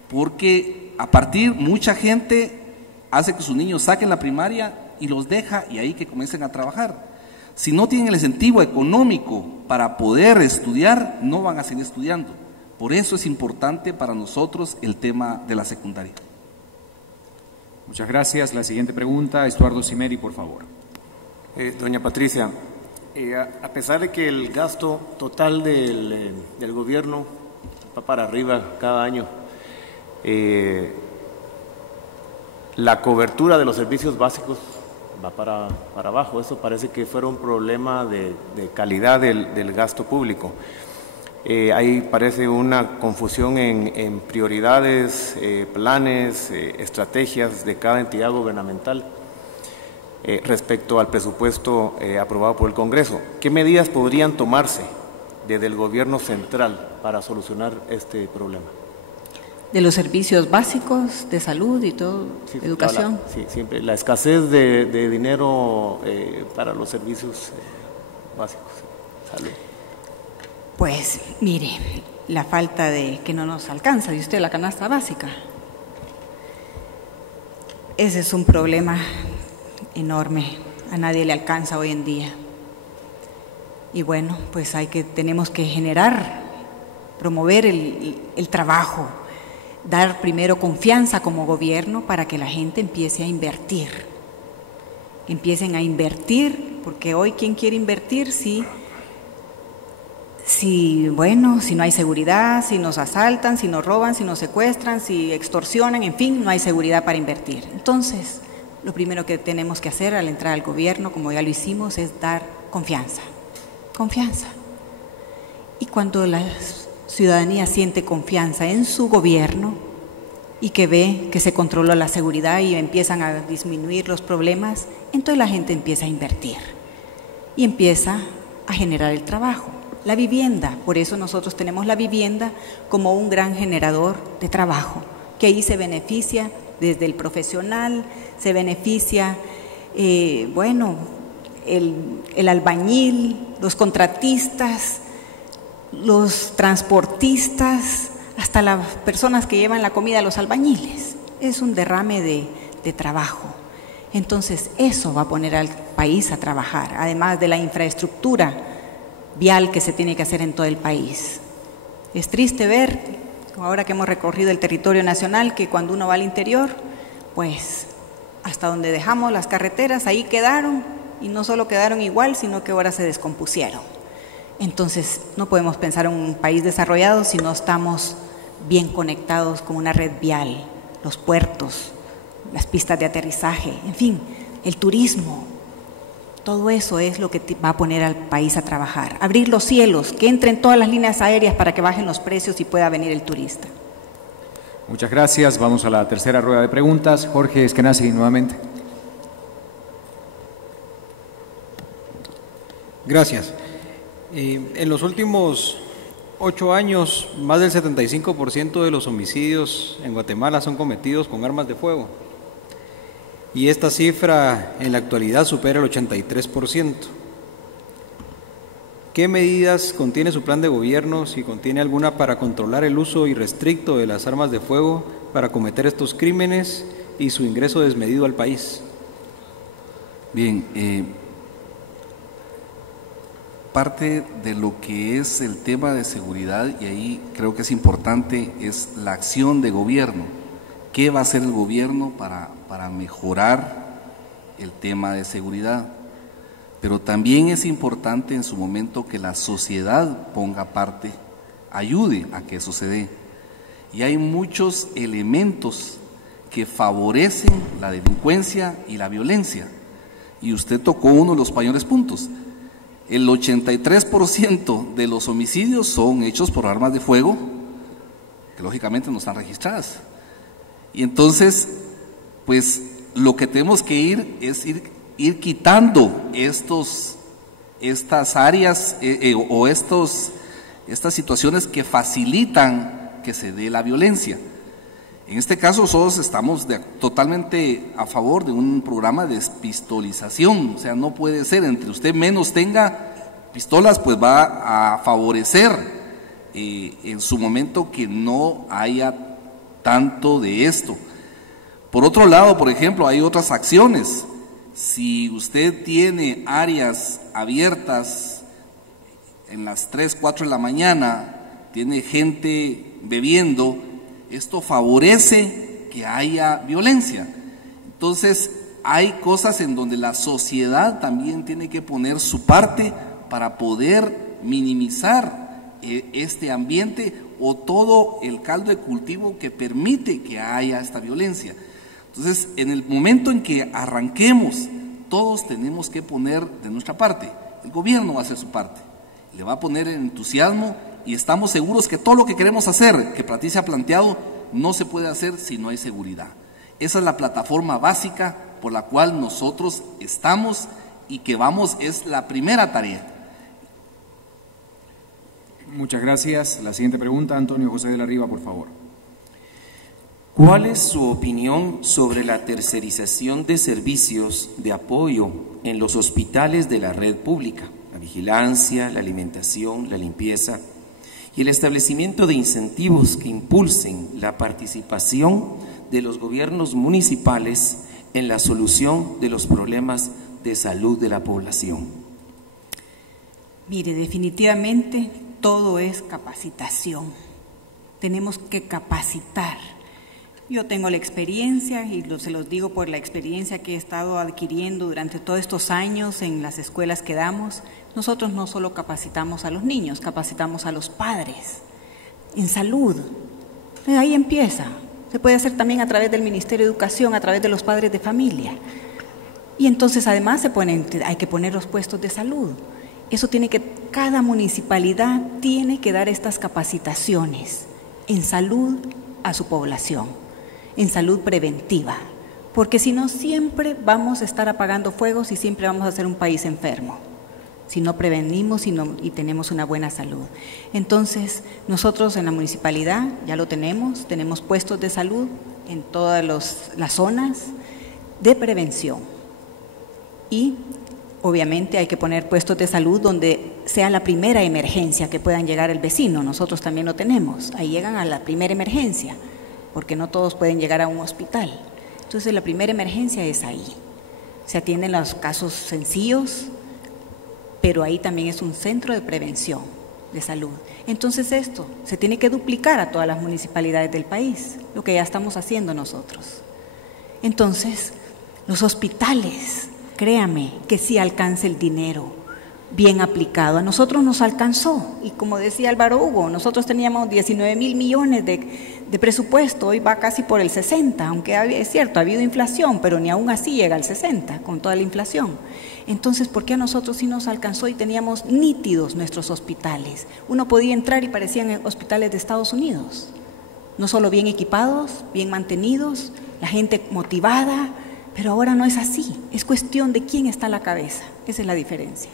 porque a partir mucha gente hace que sus niños saquen la primaria y los deja y ahí que comiencen a trabajar. Si no tienen el incentivo económico para poder estudiar, no van a seguir estudiando. Por eso es importante para nosotros el tema de la secundaria. Muchas gracias. La siguiente pregunta, Estuardo Cimeri, por favor. Doña Patricia, a pesar de que el gasto total del gobierno va para arriba cada año, la cobertura de los servicios básicos va para abajo. Eso parece que fuera un problema de calidad del gasto público. Ahí parece una confusión en prioridades, planes, estrategias de cada entidad gubernamental respecto al presupuesto aprobado por el Congreso. ¿Qué medidas podrían tomarse desde el gobierno central para solucionar este problema? De los servicios básicos, de salud y todo, sí, educación. Sí, siempre la escasez de dinero para los servicios básicos, salud. Pues mire, la falta de que no nos alcanza, de usted la canasta básica. Ese es un problema enorme, a nadie le alcanza hoy en día. Y bueno, pues tenemos que generar, promover el trabajo, dar primero confianza como gobierno para que la gente empiece a invertir. Empiecen a invertir, porque hoy ¿quién quiere invertir si no hay seguridad, si nos asaltan, si nos roban, si nos secuestran, si extorsionan, en fin, no hay seguridad para invertir? Entonces, lo primero que tenemos que hacer al entrar al gobierno, como ya lo hicimos, es dar confianza. Confianza. Y cuando la ciudadanía siente confianza en su gobierno y que ve que se controla la seguridad y empiezan a disminuir los problemas, entonces la gente empieza a invertir y empieza a generar el trabajo. La vivienda, por eso nosotros tenemos la vivienda como un gran generador de trabajo, que ahí se beneficia desde el profesional, se beneficia, el albañil, los contratistas, los transportistas, hasta las personas que llevan la comida a los albañiles. Es un derrame de trabajo. Entonces, eso va a poner al país a trabajar, además de la infraestructura vial que se tiene que hacer en todo el país. Es triste ver, ahora que hemos recorrido el territorio nacional, que cuando uno va al interior, pues hasta donde dejamos las carreteras, ahí quedaron, y no solo quedaron igual, sino que ahora se descompusieron. Entonces, no podemos pensar en un país desarrollado si no estamos bien conectados con una red vial, los puertos, las pistas de aterrizaje, en fin, el turismo. Todo eso es lo que va a poner al país a trabajar. Abrir los cielos, que entren todas las líneas aéreas para que bajen los precios y pueda venir el turista. Muchas gracias. Vamos a la tercera rueda de preguntas. Jorge Eskenazi, nuevamente. Gracias. En los últimos 8 años, más del 75% de los homicidios en Guatemala son cometidos con armas de fuego. Y esta cifra en la actualidad supera el 83%. ¿Qué medidas contiene su plan de gobierno, si contiene alguna, para controlar el uso irrestricto de las armas de fuego para cometer estos crímenes y su ingreso desmedido al país? Bien, parte de lo que es el tema de seguridad, y ahí creo que es importante, es la acción de gobierno. ¿Qué va a hacer el gobierno para mejorar el tema de seguridad? Pero también es importante en su momento que la sociedad ponga parte, ayude a que eso se dé. Y hay muchos elementos que favorecen la delincuencia y la violencia. Y usted tocó uno de los mayores puntos. El 83% de los homicidios son hechos por armas de fuego, que lógicamente no están registradas. Y entonces, pues lo que tenemos que ir quitando estas áreas estas situaciones que facilitan que se dé la violencia. En este caso nosotros estamos totalmente a favor de un programa de despistolización. O sea, no puede ser, entre usted menos tenga pistolas, pues va a favorecer en su momento que no haya tanto de esto. Por otro lado, por ejemplo, hay otras acciones. Si usted tiene áreas abiertas en las 3, 4 de la mañana, tiene gente bebiendo, esto favorece que haya violencia. Entonces, hay cosas en donde la sociedad también tiene que poner su parte para poder minimizar este ambiente o todo el caldo de cultivo que permite que haya esta violencia. Entonces, en el momento en que arranquemos, todos tenemos que poner de nuestra parte. El gobierno va a hacer su parte, le va a poner el entusiasmo, y estamos seguros que todo lo que queremos hacer, que Patricia ha planteado, no se puede hacer si no hay seguridad. Esa es la plataforma básica por la cual nosotros estamos y que vamos, es la primera tarea. Muchas gracias. La siguiente pregunta, Antonio José de la Riva, por favor. ¿Cuál es su opinión sobre la tercerización de servicios de apoyo en los hospitales de la red pública? La vigilancia, la alimentación, la limpieza y el establecimiento de incentivos que impulsen la participación de los gobiernos municipales en la solución de los problemas de salud de la población. Mire, definitivamente todo es capacitación. Tenemos que capacitar. Yo tengo la experiencia, y se los digo por la experiencia que he estado adquiriendo durante todos estos años en las escuelas que damos. Nosotros no solo capacitamos a los niños, capacitamos a los padres en salud. Ahí empieza. Se puede hacer también a través del Ministerio de Educación, a través de los padres de familia. Y entonces además hay que poner los puestos de salud. Eso cada municipalidad tiene que dar estas capacitaciones en salud a su población, en salud preventiva, porque si no siempre vamos a estar apagando fuegos y siempre vamos a ser un país enfermo, si no prevenimos y tenemos una buena salud. Entonces, nosotros en la municipalidad ya lo tenemos puestos de salud en todas las zonas de prevención y obviamente hay que poner puestos de salud donde sea la primera emergencia que puedan llegar el vecino. Nosotros también lo tenemos, ahí llegan a la primera emergencia, porque no todos pueden llegar a un hospital. Entonces la primera emergencia es ahí. Se atienden los casos sencillos, pero ahí también es un centro de prevención de salud. Entonces esto se tiene que duplicar a todas las municipalidades del país, lo que ya estamos haciendo nosotros. Entonces, los hospitales, créame que sí alcanza el dinero bien aplicado. A nosotros nos alcanzó, y como decía Álvaro Hugo, nosotros teníamos 19.000 millones de presupuesto, hoy va casi por el 60, aunque es cierto, ha habido inflación, pero ni aún así llega al 60 con toda la inflación. Entonces, ¿por qué a nosotros sí nos alcanzó y teníamos nítidos nuestros hospitales? Uno podía entrar y parecían hospitales de Estados Unidos, no solo bien equipados, bien mantenidos, la gente motivada, pero ahora no es así, es cuestión de quién está a la cabeza, esa es la diferencia.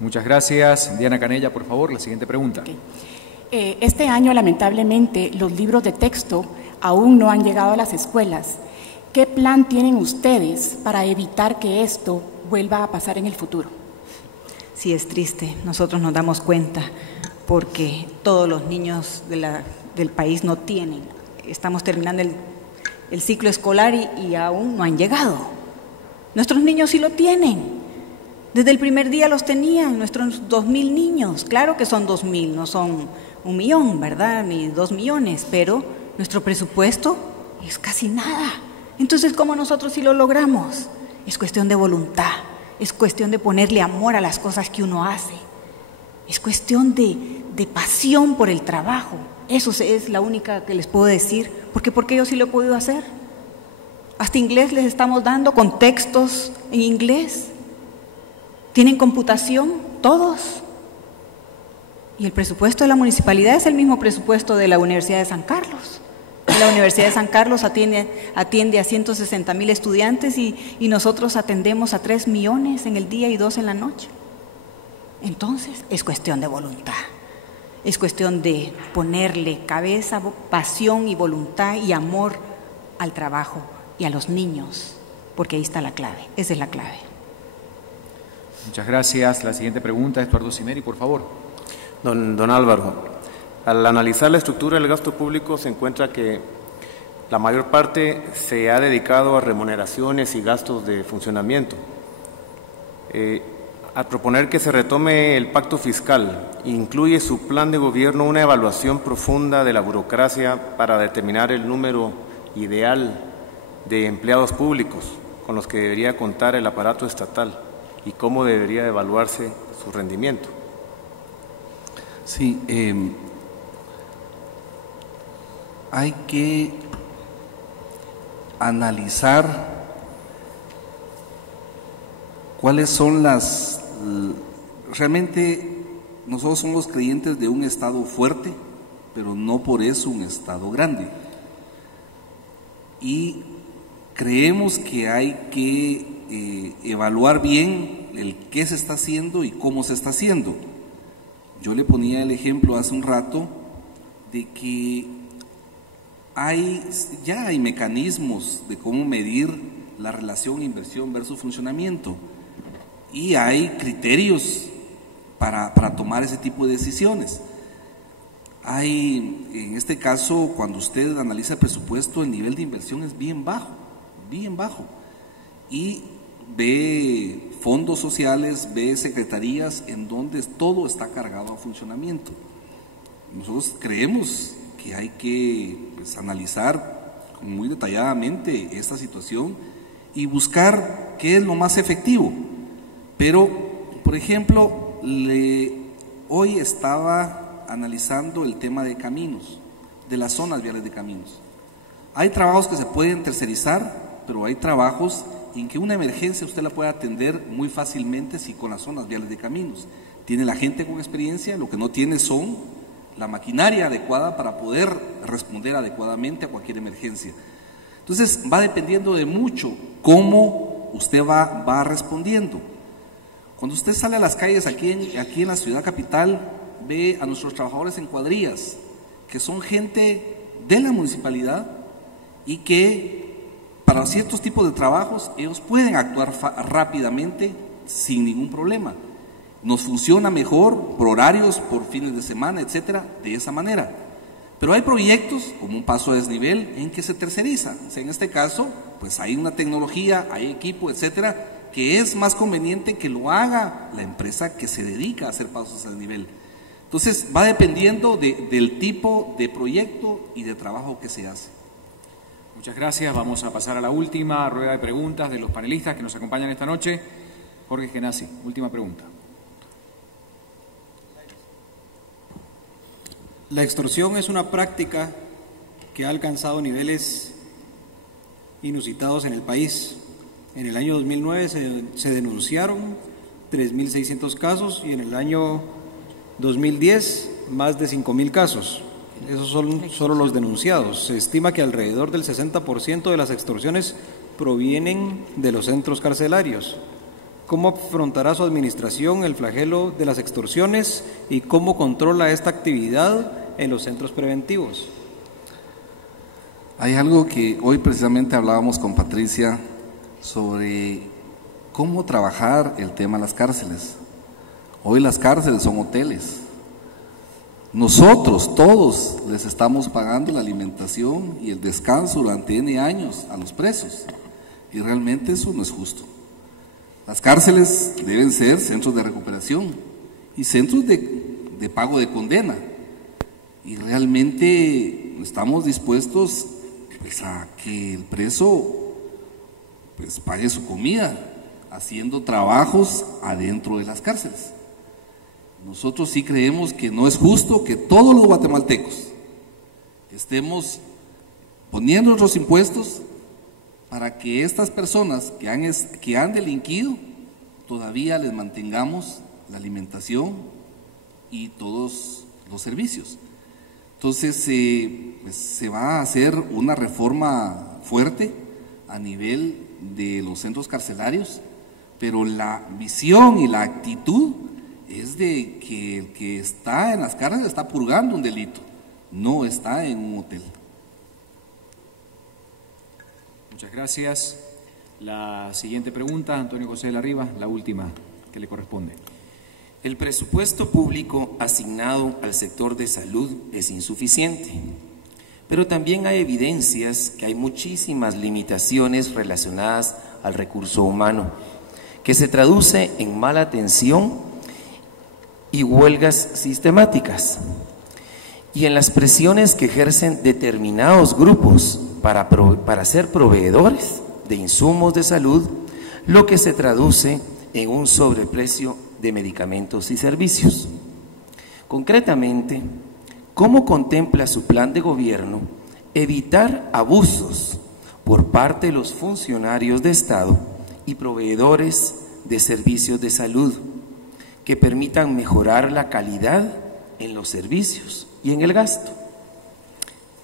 Muchas gracias. Diana Canella, por favor, la siguiente pregunta. Okay. Este año, lamentablemente, los libros de texto aún no han llegado a las escuelas. ¿Qué plan tienen ustedes para evitar que esto vuelva a pasar en el futuro? Sí, es triste, nosotros nos damos cuenta porque todos los niños del país no tienen. Estamos terminando el ciclo escolar y aún no han llegado. Nuestros niños sí lo tienen. Desde el primer día los tenían, nuestros 2.000 niños. Claro que son 2.000, no son 1 millón, ¿verdad? Ni 2 millones, pero nuestro presupuesto es casi nada. Entonces, ¿cómo nosotros sí lo logramos? Es cuestión de voluntad, es cuestión de ponerle amor a las cosas que uno hace, es cuestión de pasión por el trabajo. Eso es la única que les puedo decir, porque yo sí lo he podido hacer. Hasta inglés les estamos dando, con textos en inglés. ¿Tienen computación? Todos. Y el presupuesto de la municipalidad es el mismo presupuesto de la Universidad de San Carlos. La Universidad de San Carlos atiende a 160,000 estudiantes y nosotros atendemos a 3 millones en el día y 2 en la noche. Entonces, es cuestión de voluntad. Es cuestión de ponerle cabeza, pasión y voluntad y amor al trabajo y a los niños, porque ahí está la clave, esa es la clave. Muchas gracias. La siguiente pregunta, Estuardo Cimeri, por favor. Don Álvaro, al analizar la estructura del gasto público se encuentra que la mayor parte se ha dedicado a remuneraciones y gastos de funcionamiento. Al proponer que se retome el pacto fiscal, ¿incluye su plan de gobierno una evaluación profunda de la burocracia para determinar el número ideal de empleados públicos con los que debería contar el aparato estatal y cómo debería evaluarse su rendimiento? Sí, hay que analizar cuáles son realmente nosotros somos creyentes de un Estado fuerte, pero no por eso un Estado grande. Y creemos que hay que evaluar bien el qué se está haciendo y cómo se está haciendo. Yo le ponía el ejemplo hace un rato de que ya hay mecanismos de cómo medir la relación inversión versus funcionamiento y hay criterios para tomar ese tipo de decisiones. En este caso, cuando usted analiza el presupuesto, el nivel de inversión es bien bajo, y ve fondos sociales, ve secretarías en donde todo está cargado a funcionamiento. Nosotros creemos que hay que analizar muy detalladamente esta situación y buscar qué es lo más efectivo. Pero, por ejemplo, hoy estaba analizando el tema de caminos, de las zonas viales de caminos. Hay trabajos que se pueden tercerizar, pero hay trabajos en que una emergencia usted la puede atender muy fácilmente si con las zonas viales de caminos. Tiene la gente con experiencia, lo que no tiene son la maquinaria adecuada para poder responder adecuadamente a cualquier emergencia. Entonces va dependiendo de mucho cómo usted va respondiendo. Cuando usted sale a las calles aquí en la ciudad capital, ve a nuestros trabajadores en cuadrillas, que son gente de la municipalidad y que para ciertos tipos de trabajos ellos pueden actuar rápidamente sin ningún problema. Nos funciona mejor por horarios, por fines de semana, etcétera, de esa manera. Pero hay proyectos, como un paso a desnivel, en que se terceriza. O sea, en este caso, pues hay una tecnología, hay equipo, etcétera, que es más conveniente que lo haga la empresa que se dedica a hacer pasos a desnivel. Entonces, va dependiendo del tipo de proyecto y de trabajo que se hace. Muchas gracias. Vamos a pasar a la última rueda de preguntas de los panelistas que nos acompañan esta noche. Jorge Genasi, última pregunta. La extorsión es una práctica que ha alcanzado niveles inusitados en el país. En el año 2009 se denunciaron 3.600 casos y en el año 2010 más de 5.000 casos. Esos son solo los denunciados. Se estima que alrededor del 60% de las extorsiones provienen de los centros carcelarios. ¿Cómo afrontará su administración el flagelo de las extorsiones y cómo controla esta actividad en los centros preventivos? Hay algo que hoy precisamente hablábamos con Patricia sobre cómo trabajar el tema de las cárceles. Hoy las cárceles son hoteles. Nosotros todos les estamos pagando la alimentación y el descanso durante N años a los presos y realmente eso no es justo. Las cárceles deben ser centros de recuperación y centros de pago de condena. Y realmente estamos dispuestos pues, a que el preso pues, pague su comida, haciendo trabajos adentro de las cárceles. Nosotros sí creemos que no es justo que todos los guatemaltecos estemos poniendo nuestros impuestos para que estas personas que han delinquido todavía les mantengamos la alimentación y todos los servicios. Entonces pues, se va a hacer una reforma fuerte a nivel de los centros carcelarios, pero la visión y la actitud es de que el que está en las cárceles está purgando un delito, no está en un hotel. Muchas gracias. La siguiente pregunta, Antonio José de la Riva, la última que le corresponde. El presupuesto público asignado al sector de salud es insuficiente, pero también hay evidencias que hay muchísimas limitaciones relacionadas al recurso humano, que se traduce en mala atención y huelgas sistemáticas, y en las presiones que ejercen determinados grupos para ser proveedores de insumos de salud, lo que se traduce en un sobreprecio de medicamentos y servicios. Concretamente, ¿cómo contempla su plan de gobierno evitar abusos por parte de los funcionarios de Estado y proveedores de servicios de salud que permitan mejorar la calidad en los servicios y en el gasto?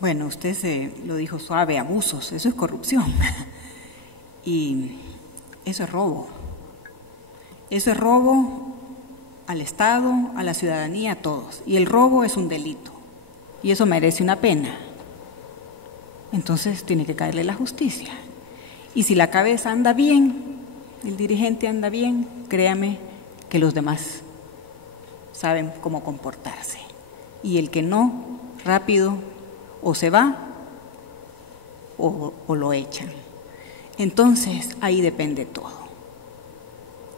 Bueno, usted lo dijo suave, abusos, eso es corrupción. Y eso es robo. Eso es robo al Estado, a la ciudadanía, a todos. Y el robo es un delito. Y eso merece una pena. Entonces tiene que caerle la justicia. Y si la cabeza anda bien, el dirigente anda bien, créame que los demás saben cómo comportarse. Y el que no, rápido, o se va o lo echan. Entonces, ahí depende todo.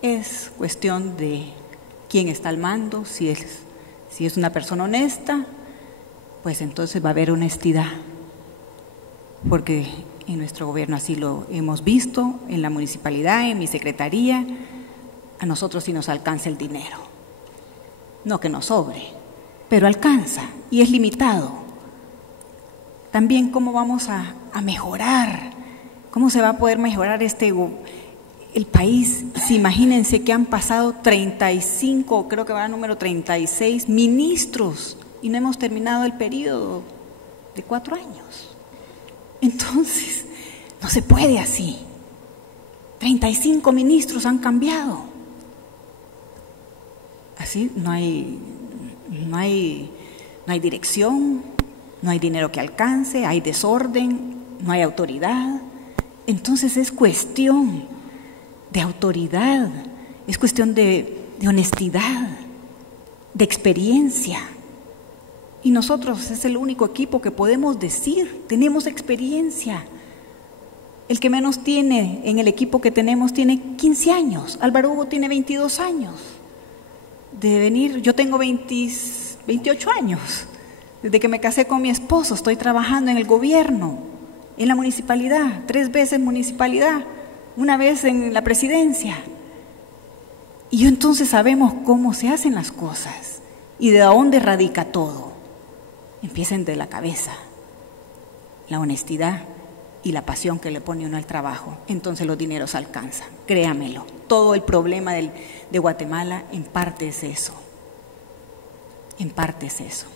Es cuestión de quién está al mando, si es una persona honesta, pues entonces va a haber honestidad. Porque en nuestro gobierno así lo hemos visto, en la municipalidad, en mi secretaría, a nosotros sí nos alcanza el dinero. No que nos sobre, pero alcanza y es limitado. También cómo vamos a mejorar, cómo se va a poder mejorar el país. Si imagínense que han pasado 35, creo que va al número 36 ministros y no hemos terminado el periodo de 4 años. Entonces, no se puede así. 35 ministros han cambiado. Así no hay dirección, no hay dinero que alcance, hay desorden, no hay autoridad. Entonces es cuestión de autoridad, es cuestión de honestidad, de experiencia. Y nosotros es el único equipo que podemos decir, tenemos experiencia. El que menos tiene en el equipo que tenemos tiene 15 años, Álvaro Hugo tiene 22 años. De venir, yo tengo 28 años. Desde que me casé con mi esposo estoy trabajando en el gobierno, en la municipalidad, 3 veces municipalidad, 1 vez en la presidencia. Y yo entonces sabemos cómo se hacen las cosas y de dónde radica todo. Empiecen de la cabeza, la honestidad y la pasión que le pone uno al trabajo. Entonces los dineros alcanzan, créamelo. Todo el problema de Guatemala en parte es eso. En parte es eso.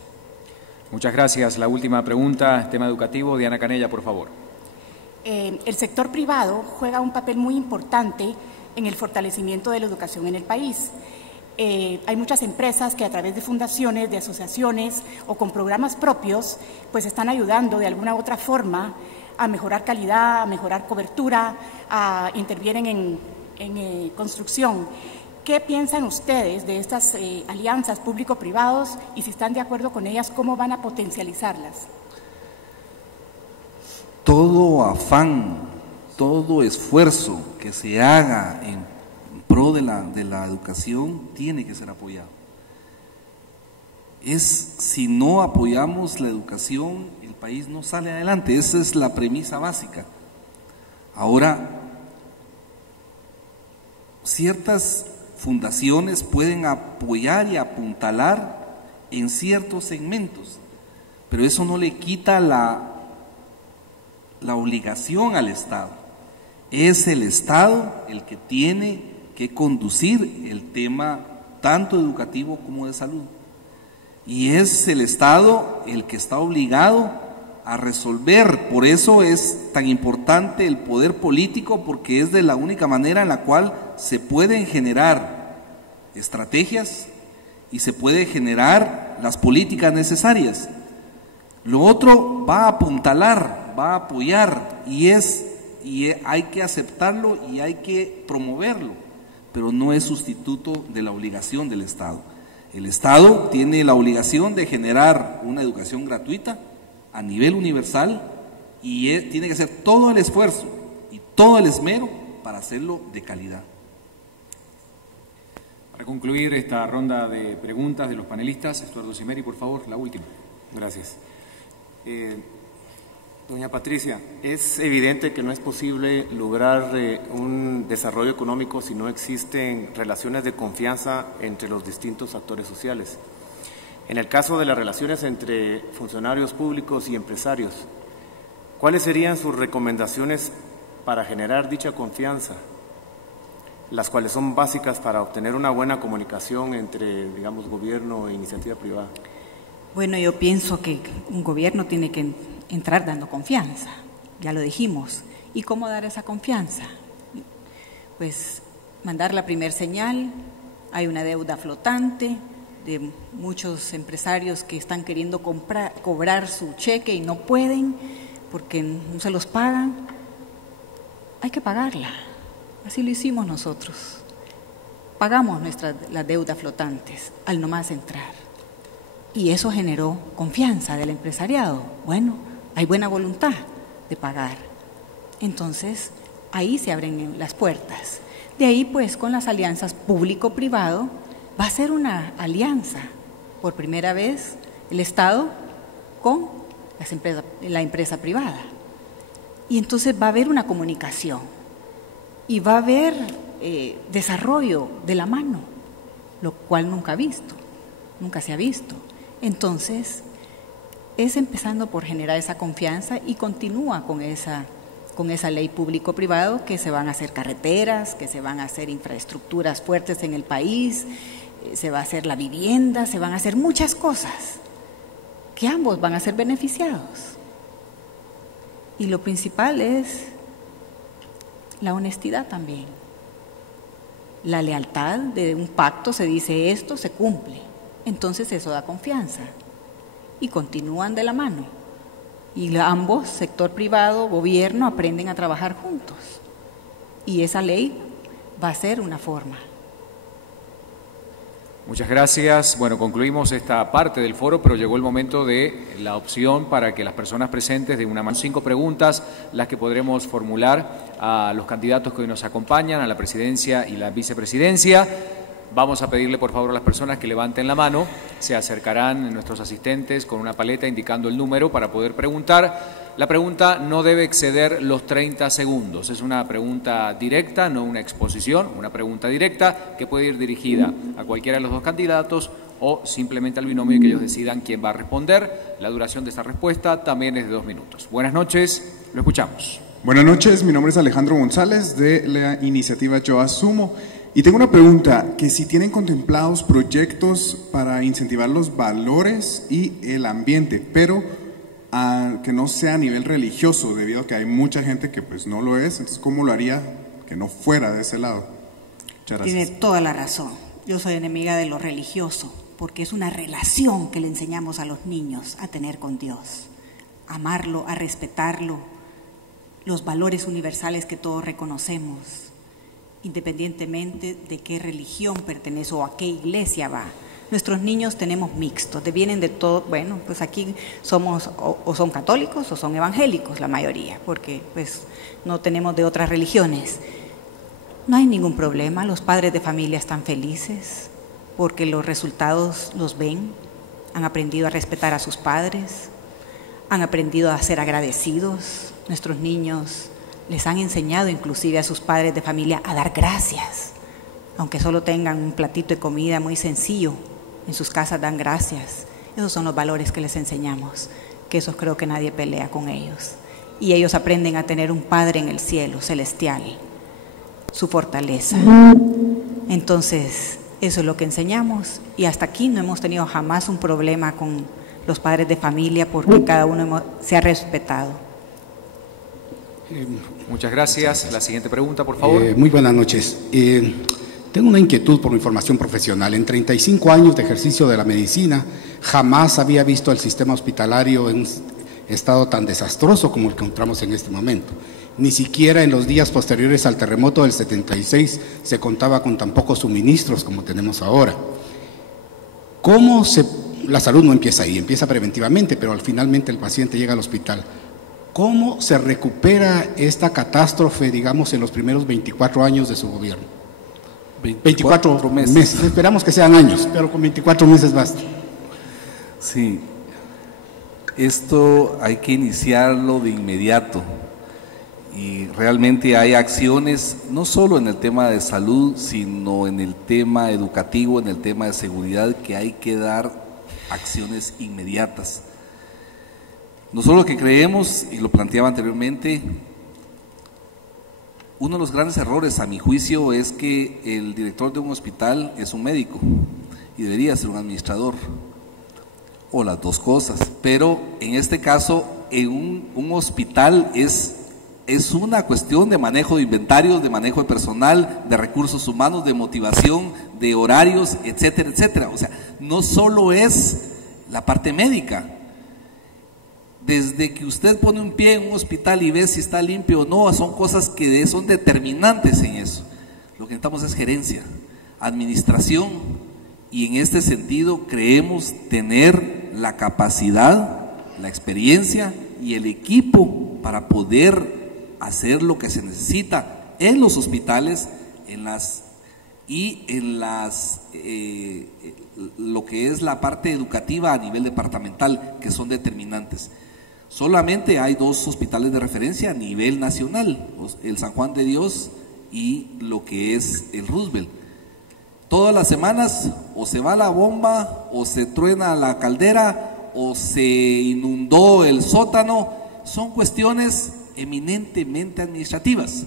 Muchas gracias. La última pregunta, tema educativo. Diana Canella, por favor. El sector privado juega un papel muy importante en el fortalecimiento de la educación en el país. Hay muchas empresas que a través de fundaciones, de asociaciones o con programas propios, pues están ayudando de alguna u otra forma a mejorar calidad, a mejorar cobertura, intervienen en construcción. ¿Qué piensan ustedes de estas alianzas público-privados y si están de acuerdo con ellas, cómo van a potencializarlas? Todo afán, todo esfuerzo que se haga en pro de la educación tiene que ser apoyado. Si no apoyamos la educación, el país no sale adelante. Esa es la premisa básica. Ahora, ciertas fundaciones pueden apoyar y apuntalar en ciertos segmentos, pero eso no le quita la obligación al Estado. Es el Estado el que tiene que conducir el tema tanto educativo como de salud. Y es el Estado el que está obligado a resolver. Por eso es tan importante el poder político, porque es de la única manera en la cual se pueden generar estrategias y se puede generar las políticas necesarias. Lo otro va a apuntalar, va a apoyar, y hay que aceptarlo y hay que promoverlo, pero no es sustituto de la obligación del Estado. El Estado tiene la obligación de generar una educación gratuita a nivel universal y tiene que hacer todo el esfuerzo y todo el esmero para hacerlo de calidad. Para concluir esta ronda de preguntas de los panelistas, Estuardo Cimeri, por favor, la última. Gracias. Doña Patricia, es evidente que no es posible lograr un desarrollo económico si no existen relaciones de confianza entre los distintos actores sociales. En el caso de las relaciones entre funcionarios públicos y empresarios, ¿cuáles serían sus recomendaciones para generar dicha confianza, las cuales son básicas para obtener una buena comunicación entre, digamos, gobierno e iniciativa privada? Bueno, yo pienso que un gobierno tiene que entrar dando confianza, ya lo dijimos. ¿Y cómo dar esa confianza? Pues mandar la primer señal. Hay una deuda flotante de muchos empresarios que están queriendo cobrar su cheque y no pueden porque no se los pagan. Hay que pagarla, así lo hicimos nosotros. Pagamos las deudas flotantes al nomás entrar. Y eso generó confianza del empresariado. Bueno, hay buena voluntad de pagar. Entonces, ahí se abren las puertas. De ahí, pues, con las alianzas público-privado, va a ser una alianza, por primera vez, el Estado con la empresa privada. Y entonces va a haber una comunicación y va a haber desarrollo de la mano, lo cual nunca se ha visto. Entonces, es empezando por generar esa confianza y continúa con esa ley público-privado, que se van a hacer carreteras, que se van a hacer infraestructuras fuertes en el país, se va a hacer la vivienda, se van a hacer muchas cosas que ambos van a ser beneficiados. Y lo principal es la honestidad también, la lealtad de un pacto. Se dice esto, se cumple. Entonces eso da confianza y continúan de la mano. Y ambos, sector privado, gobierno, aprenden a trabajar juntos. Y esa ley va a ser una forma. Muchas gracias. Bueno, concluimos esta parte del foro, pero llegó el momento de la opción para que las personas presentes de una mano 5 preguntas, las que podremos formular a los candidatos que hoy nos acompañan, a la presidencia y la vicepresidencia. Vamos a pedirle por favor a las personas que levanten la mano. Se acercarán nuestros asistentes con una paleta indicando el número para poder preguntar. La pregunta no debe exceder los 30 segundos. Es una pregunta directa, no una exposición, una pregunta directa que puede ir dirigida a cualquiera de los dos candidatos o simplemente al binomio y que ellos decidan quién va a responder. La duración de esta respuesta también es de 2 minutos. Buenas noches, lo escuchamos. Buenas noches, mi nombre es Alejandro González de la iniciativa Yo Asumo. Y tengo una pregunta, que si tienen contemplados proyectos para incentivar los valores y el ambiente, pero que no sea a nivel religioso, debido a que hay mucha gente que pues no lo es. Entonces, ¿cómo lo haría que no fuera de ese lado? Muchas gracias. Tiene toda la razón. Yo soy enemiga de lo religioso, porque es una relación que le enseñamos a los niños a tener con Dios, a amarlo, a respetarlo, los valores universales que todos reconocemos, independientemente de qué religión pertenece o a qué iglesia va. Nuestros niños tenemos mixtos, vienen de todo. Bueno, pues aquí somos o son católicos o son evangélicos la mayoría, porque pues no tenemos de otras religiones. No hay ningún problema, los padres de familia están felices porque los resultados los ven, han aprendido a respetar a sus padres, han aprendido a ser agradecidos. Nuestros niños les han enseñado inclusive a sus padres de familia a dar gracias, aunque solo tengan un platito de comida muy sencillo, en sus casas dan gracias. Esos son los valores que les enseñamos, que esos creo que nadie pelea con ellos. Y ellos aprenden a tener un Padre en el cielo, celestial, su fortaleza. Entonces, eso es lo que enseñamos, y hasta aquí no hemos tenido jamás un problema con los padres de familia porque cada uno se ha respetado. Muchas gracias. La siguiente pregunta, por favor. Muy buenas noches. Tengo una inquietud por mi formación profesional. En 35 años de ejercicio de la medicina, jamás había visto el sistema hospitalario en un estado tan desastroso como el que encontramos en este momento. Ni siquiera en los días posteriores al terremoto del 76 se contaba con tan pocos suministros como tenemos ahora. La salud no empieza ahí, empieza preventivamente, pero finalmente el paciente llega al hospital. ¿Cómo se recupera esta catástrofe, digamos, en los primeros 24 años de su gobierno? 24 meses. Esperamos que sean años, pero con 24 meses basta. Sí, esto hay que iniciarlo de inmediato. Y realmente hay acciones, no solo en el tema de salud, sino en el tema educativo, en el tema de seguridad, que hay que dar acciones inmediatas. Nosotros lo que creemos, y lo planteaba anteriormente, uno de los grandes errores, a mi juicio, es que el director de un hospital es un médico y debería ser un administrador, o las dos cosas. Pero en este caso, en un hospital es una cuestión de manejo de inventarios, de manejo de personal, de recursos humanos, de motivación, de horarios, etcétera, etcétera. O sea, no solo es la parte médica. Desde que usted pone un pie en un hospital y ve si está limpio o no, son cosas que son determinantes en eso. Lo que necesitamos es gerencia, administración, y en este sentido creemos tener la capacidad, la experiencia y el equipo para poder hacer lo que se necesita en los hospitales, lo que es la parte educativa a nivel departamental, que son determinantes. Solamente hay 2 hospitales de referencia a nivel nacional, el San Juan de Dios y lo que es el Roosevelt. Todas las semanas o se va la bomba, o se truena la caldera, o se inundó el sótano. Son cuestiones eminentemente administrativas.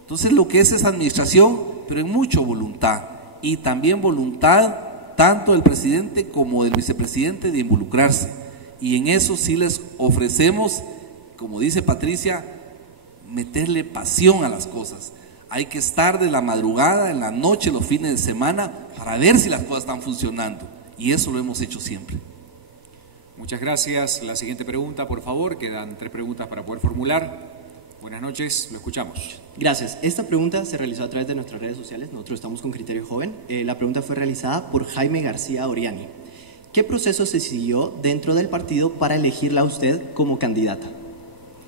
Entonces lo que es administración, pero en mucho voluntad, y también voluntad tanto del presidente como del vicepresidente de involucrarse, y en eso sí les ofrecemos, como dice Patricia, meterle pasión a las cosas. Hay que estar de la madrugada, en la noche, los fines de semana, para ver si las cosas están funcionando, y eso lo hemos hecho siempre. Muchas gracias. La siguiente pregunta, por favor. Quedan 3 preguntas para poder formular. Buenas noches, lo escuchamos. Gracias. Esta pregunta se realizó a través de nuestras redes sociales. Nosotros estamos con Criterio Joven. La pregunta fue realizada por Jaime García Oriani. ¿Qué proceso se siguió dentro del partido para elegirla a usted como candidata?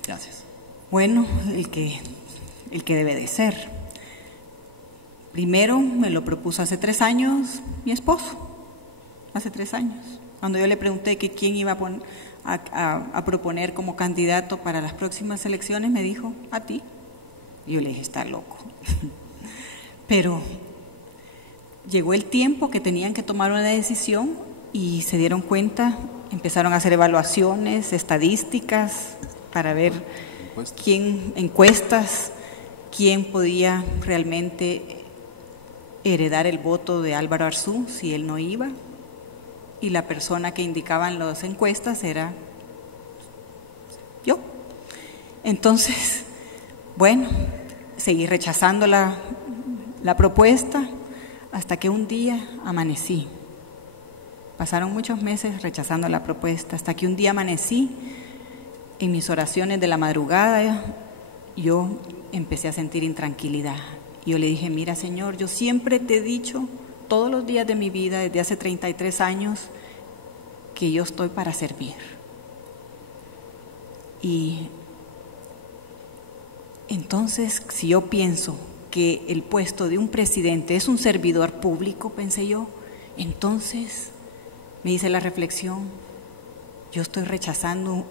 Gracias. Bueno, el que debe de ser. Primero me lo propuso hace 3 años mi esposo, hace 3 años. Cuando yo le pregunté que quién iba a proponer como candidato para las próximas elecciones, me dijo, a ti. Y yo le dije, está loco. Pero llegó el tiempo que tenían que tomar una decisión y se dieron cuenta, empezaron a hacer evaluaciones, estadísticas, para ver encuestas, quién podía realmente heredar el voto de Álvaro Arzú si él no iba. Y la persona que indicaban las encuestas era yo. Entonces, bueno, seguí rechazando la propuesta hasta que un día amanecí. Pasaron muchos meses rechazando la propuesta, hasta que un día amanecí, en mis oraciones de la madrugada, yo empecé a sentir intranquilidad. Yo le dije, mira Señor, yo siempre te he dicho, todos los días de mi vida, desde hace 33 años, que yo estoy para servir. Y entonces, si yo pienso que el puesto de un presidente es un servidor público, pensé yo, entonces me hice la reflexión, yo estoy rechazando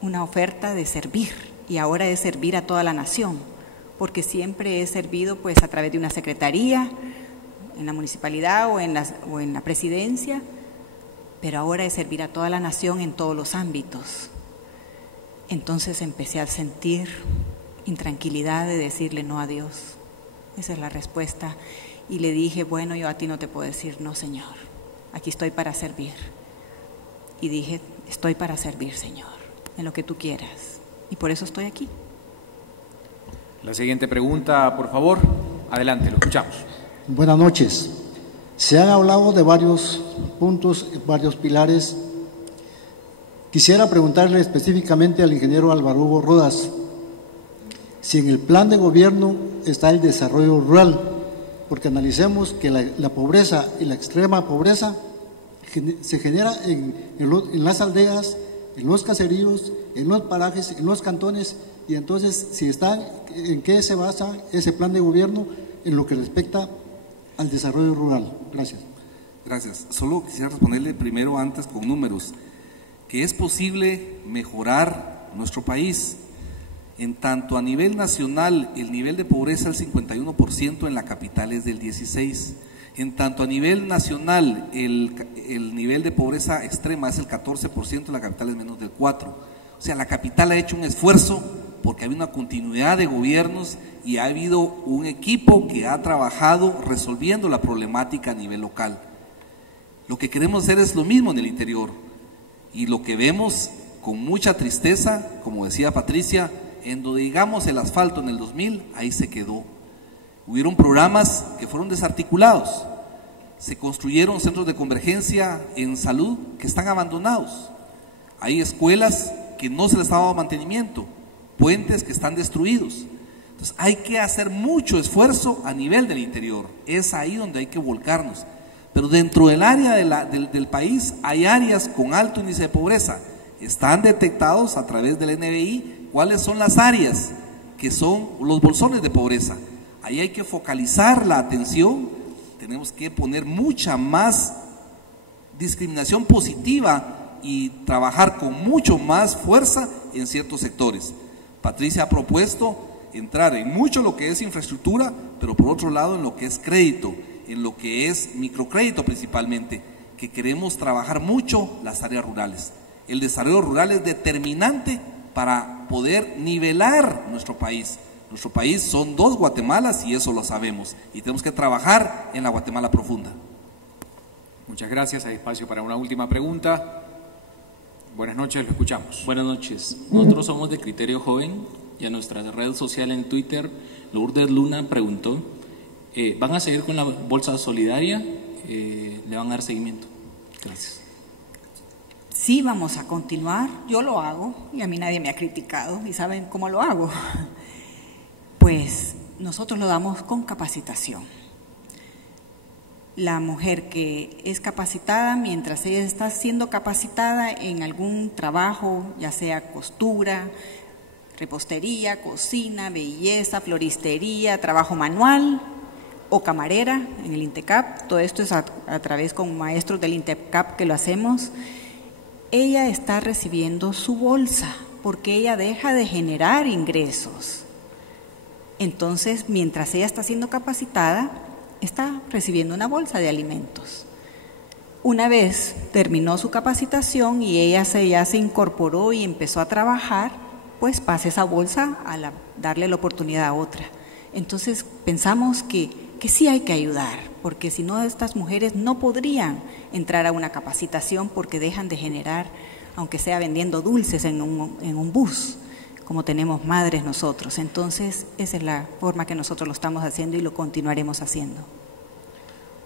una oferta de servir y ahora de servir a toda la nación, porque siempre he servido pues a través de una secretaría, en la municipalidad o en la presidencia, pero ahora es servir a toda la nación en todos los ámbitos. Entonces empecé a sentir intranquilidad de decirle no a Dios. Esa es la respuesta. Y le dije, bueno, yo a ti no te puedo decir no, Señor. Aquí estoy para servir. Y dije, estoy para servir, Señor, en lo que tú quieras. Y por eso estoy aquí. La siguiente pregunta, por favor. Adelante, lo escuchamos. Buenas noches. Se han hablado de varios puntos, varios pilares. Quisiera preguntarle específicamente al ingeniero Álvaro Hugo Rodas si en el plan de gobierno está el desarrollo rural, porque analicemos que la pobreza y la extrema pobreza se genera en las aldeas, en los caseríos, en los parajes, en los cantones, y entonces si están, ¿en qué se basa ese plan de gobierno en lo que respecta al desarrollo rural? Gracias. Gracias. Solo quisiera responderle primero antes con números, que es posible mejorar nuestro país. En tanto a nivel nacional el nivel de pobreza es el 51%, en la capital es del 16%. En tanto a nivel nacional el nivel de pobreza extrema es el 14%, en la capital es menos del 4%. O sea, la capital ha hecho un esfuerzo porque ha habido una continuidad de gobiernos y ha habido un equipo que ha trabajado resolviendo la problemática a nivel local. Lo que queremos hacer es lo mismo en el interior, y lo que vemos con mucha tristeza, como decía Patricia, en donde digamos el asfalto en el 2000, ahí se quedó. Hubieron programas que fueron desarticulados, se construyeron centros de convergencia en salud que están abandonados, hay escuelas que no se les ha dado mantenimiento, puentes que están destruidos. Entonces hay que hacer mucho esfuerzo a nivel del interior, es ahí donde hay que volcarnos. Pero dentro del área del país hay áreas con alto índice de pobreza, están detectados a través del NBI cuáles son las áreas que son los bolsones de pobreza. Ahí hay que focalizar la atención, tenemos que poner mucha más discriminación positiva y trabajar con mucho más fuerza en ciertos sectores. Patricia ha propuesto entrar en mucho lo que es infraestructura, pero por otro lado en lo que es crédito, en lo que es microcrédito principalmente, que queremos trabajar mucho las áreas rurales. El desarrollo rural es determinante para poder nivelar nuestro país. Nuestro país son 2 Guatemalas y eso lo sabemos, y tenemos que trabajar en la Guatemala profunda. Muchas gracias. Hay espacio para una última pregunta. Buenas noches, lo escuchamos. Buenas noches. Nosotros somos de Criterio Joven y a nuestra red social en Twitter, Lourdes Luna preguntó, ¿van a seguir con la bolsa solidaria? ¿Le van a dar seguimiento? Gracias. Sí, vamos a continuar. Yo lo hago y a mí nadie me ha criticado. ¿Y saben cómo lo hago? Pues nosotros lo damos con capacitación. La mujer que es capacitada, mientras ella está siendo capacitada en algún trabajo, ya sea costura, repostería, cocina, belleza, floristería, trabajo manual o camarera en el INTECAP, todo esto es a través con maestros del INTECAP que lo hacemos, ella está recibiendo su bolsa porque ella deja de generar ingresos. Entonces, mientras ella está siendo capacitada, está recibiendo una bolsa de alimentos. Una vez terminó su capacitación y ella ya se incorporó y empezó a trabajar, pues pasa esa bolsa a darle la oportunidad a otra. Entonces pensamos que sí hay que ayudar, porque si no estas mujeres no podrían entrar a una capacitación porque dejan de generar, aunque sea vendiendo dulces en un bus, como tenemos madres nosotros. Entonces esa es la forma que nosotros lo estamos haciendo y lo continuaremos haciendo.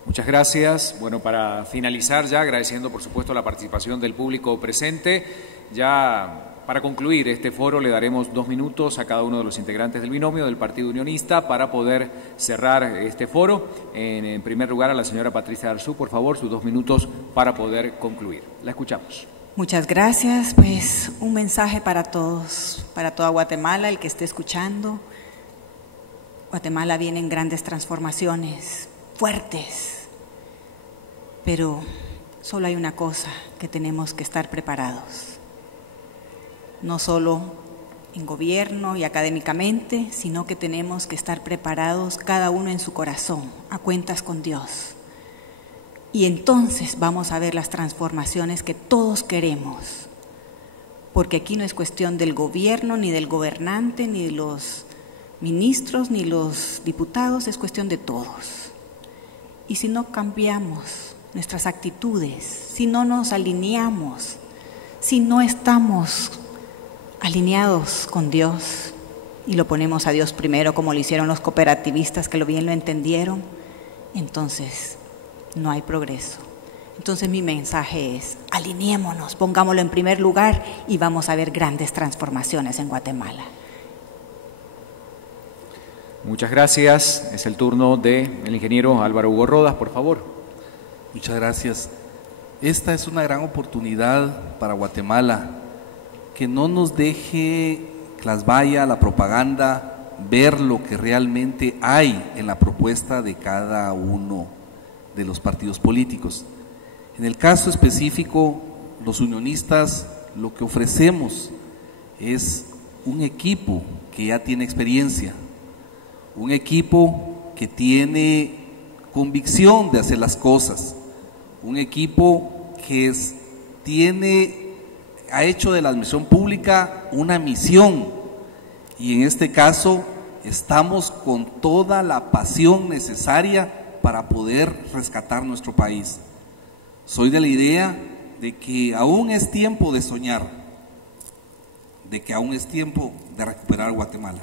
Muchas gracias. Bueno, para finalizar ya, agradeciendo por supuesto la participación del público presente, ya para concluir este foro le daremos 2 minutos a cada uno de los integrantes del binomio del Partido Unionista para poder cerrar este foro. En primer lugar a la señora Patricia Arzú, por favor, sus 2 minutos para poder concluir. La escuchamos. Muchas gracias. Pues un mensaje para todos, para toda Guatemala, el que esté escuchando. Guatemala vienen grandes transformaciones, fuertes, pero solo hay una cosa, que tenemos que estar preparados. No solo en gobierno y académicamente, sino que tenemos que estar preparados cada uno en su corazón, a cuentas con Dios. Y entonces vamos a ver las transformaciones que todos queremos, porque aquí no es cuestión del gobierno, ni del gobernante, ni de los ministros, ni los diputados, es cuestión de todos. Y si no cambiamos nuestras actitudes, si no nos alineamos, si no estamos alineados con Dios y lo ponemos a Dios primero, como lo hicieron los cooperativistas que bien lo entendieron, entonces no hay progreso. Entonces mi mensaje es, alineémonos, pongámoslo en primer lugar y vamos a ver grandes transformaciones en Guatemala. Muchas gracias. Es el turno del ingeniero Álvaro Hugo Rodas, por favor. Muchas gracias. Esta es una gran oportunidad para Guatemala, que no nos deje que las vaya la propaganda, ver lo que realmente hay en la propuesta de cada uno de los partidos políticos. En el caso específico, los unionistas lo que ofrecemos es un equipo que ya tiene experiencia, un equipo que tiene convicción de hacer las cosas, un equipo que ha hecho de la admisión pública una misión, y en este caso estamos con toda la pasión necesaria para poder rescatar nuestro país. Soy de la idea de que aún es tiempo de soñar, de que aún es tiempo de recuperar Guatemala.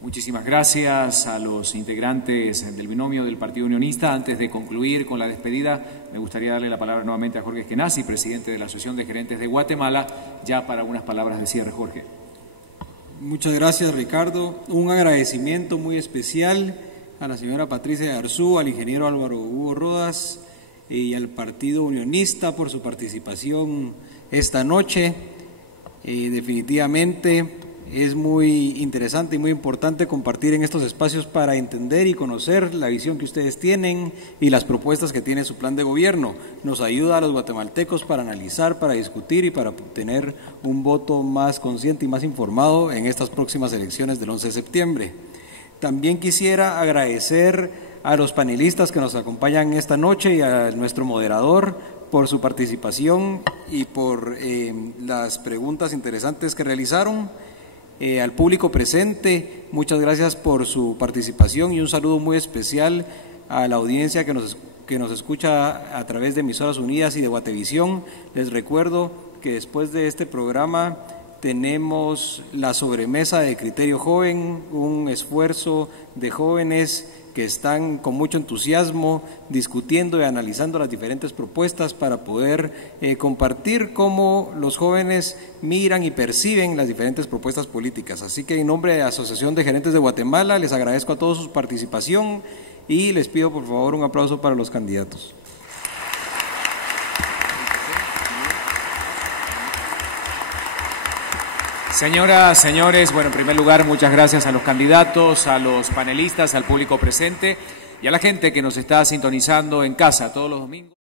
Muchísimas gracias a los integrantes del binomio del Partido Unionista. Antes de concluir con la despedida, me gustaría darle la palabra nuevamente a Jorge Eskenazi, presidente de la Asociación de Gerentes de Guatemala, ya para algunas palabras de cierre. Jorge. Muchas gracias, Ricardo. Un agradecimiento muy especial a la señora Patricia Arzú, al ingeniero Álvaro Hugo Rodas y al Partido Unionista por su participación esta noche. Definitivamente es muy interesante y muy importante compartir en estos espacios para entender y conocer la visión que ustedes tienen y las propuestas que tiene su plan de gobierno. Nos ayuda a los guatemaltecos para analizar, para discutir y para obtener un voto más consciente y más informado en estas próximas elecciones del 11 de septiembre. También quisiera agradecer a los panelistas que nos acompañan esta noche y a nuestro moderador por su participación y por las preguntas interesantes que realizaron. Al público presente, muchas gracias por su participación y un saludo muy especial a la audiencia que nos escucha a través de Emisoras Unidas y de Guatevisión. Les recuerdo que después de este programa tenemos la sobremesa de Criterio Joven, un esfuerzo de jóvenes que están con mucho entusiasmo discutiendo y analizando las diferentes propuestas para poder compartir cómo los jóvenes miran y perciben las diferentes propuestas políticas. Así que en nombre de la Asociación de Gerentes de Guatemala les agradezco a todos su participación y les pido por favor un aplauso para los candidatos. Señoras, señores, bueno, en primer lugar, muchas gracias a los candidatos, a los panelistas, al público presente y a la gente que nos está sintonizando en casa todos los domingos.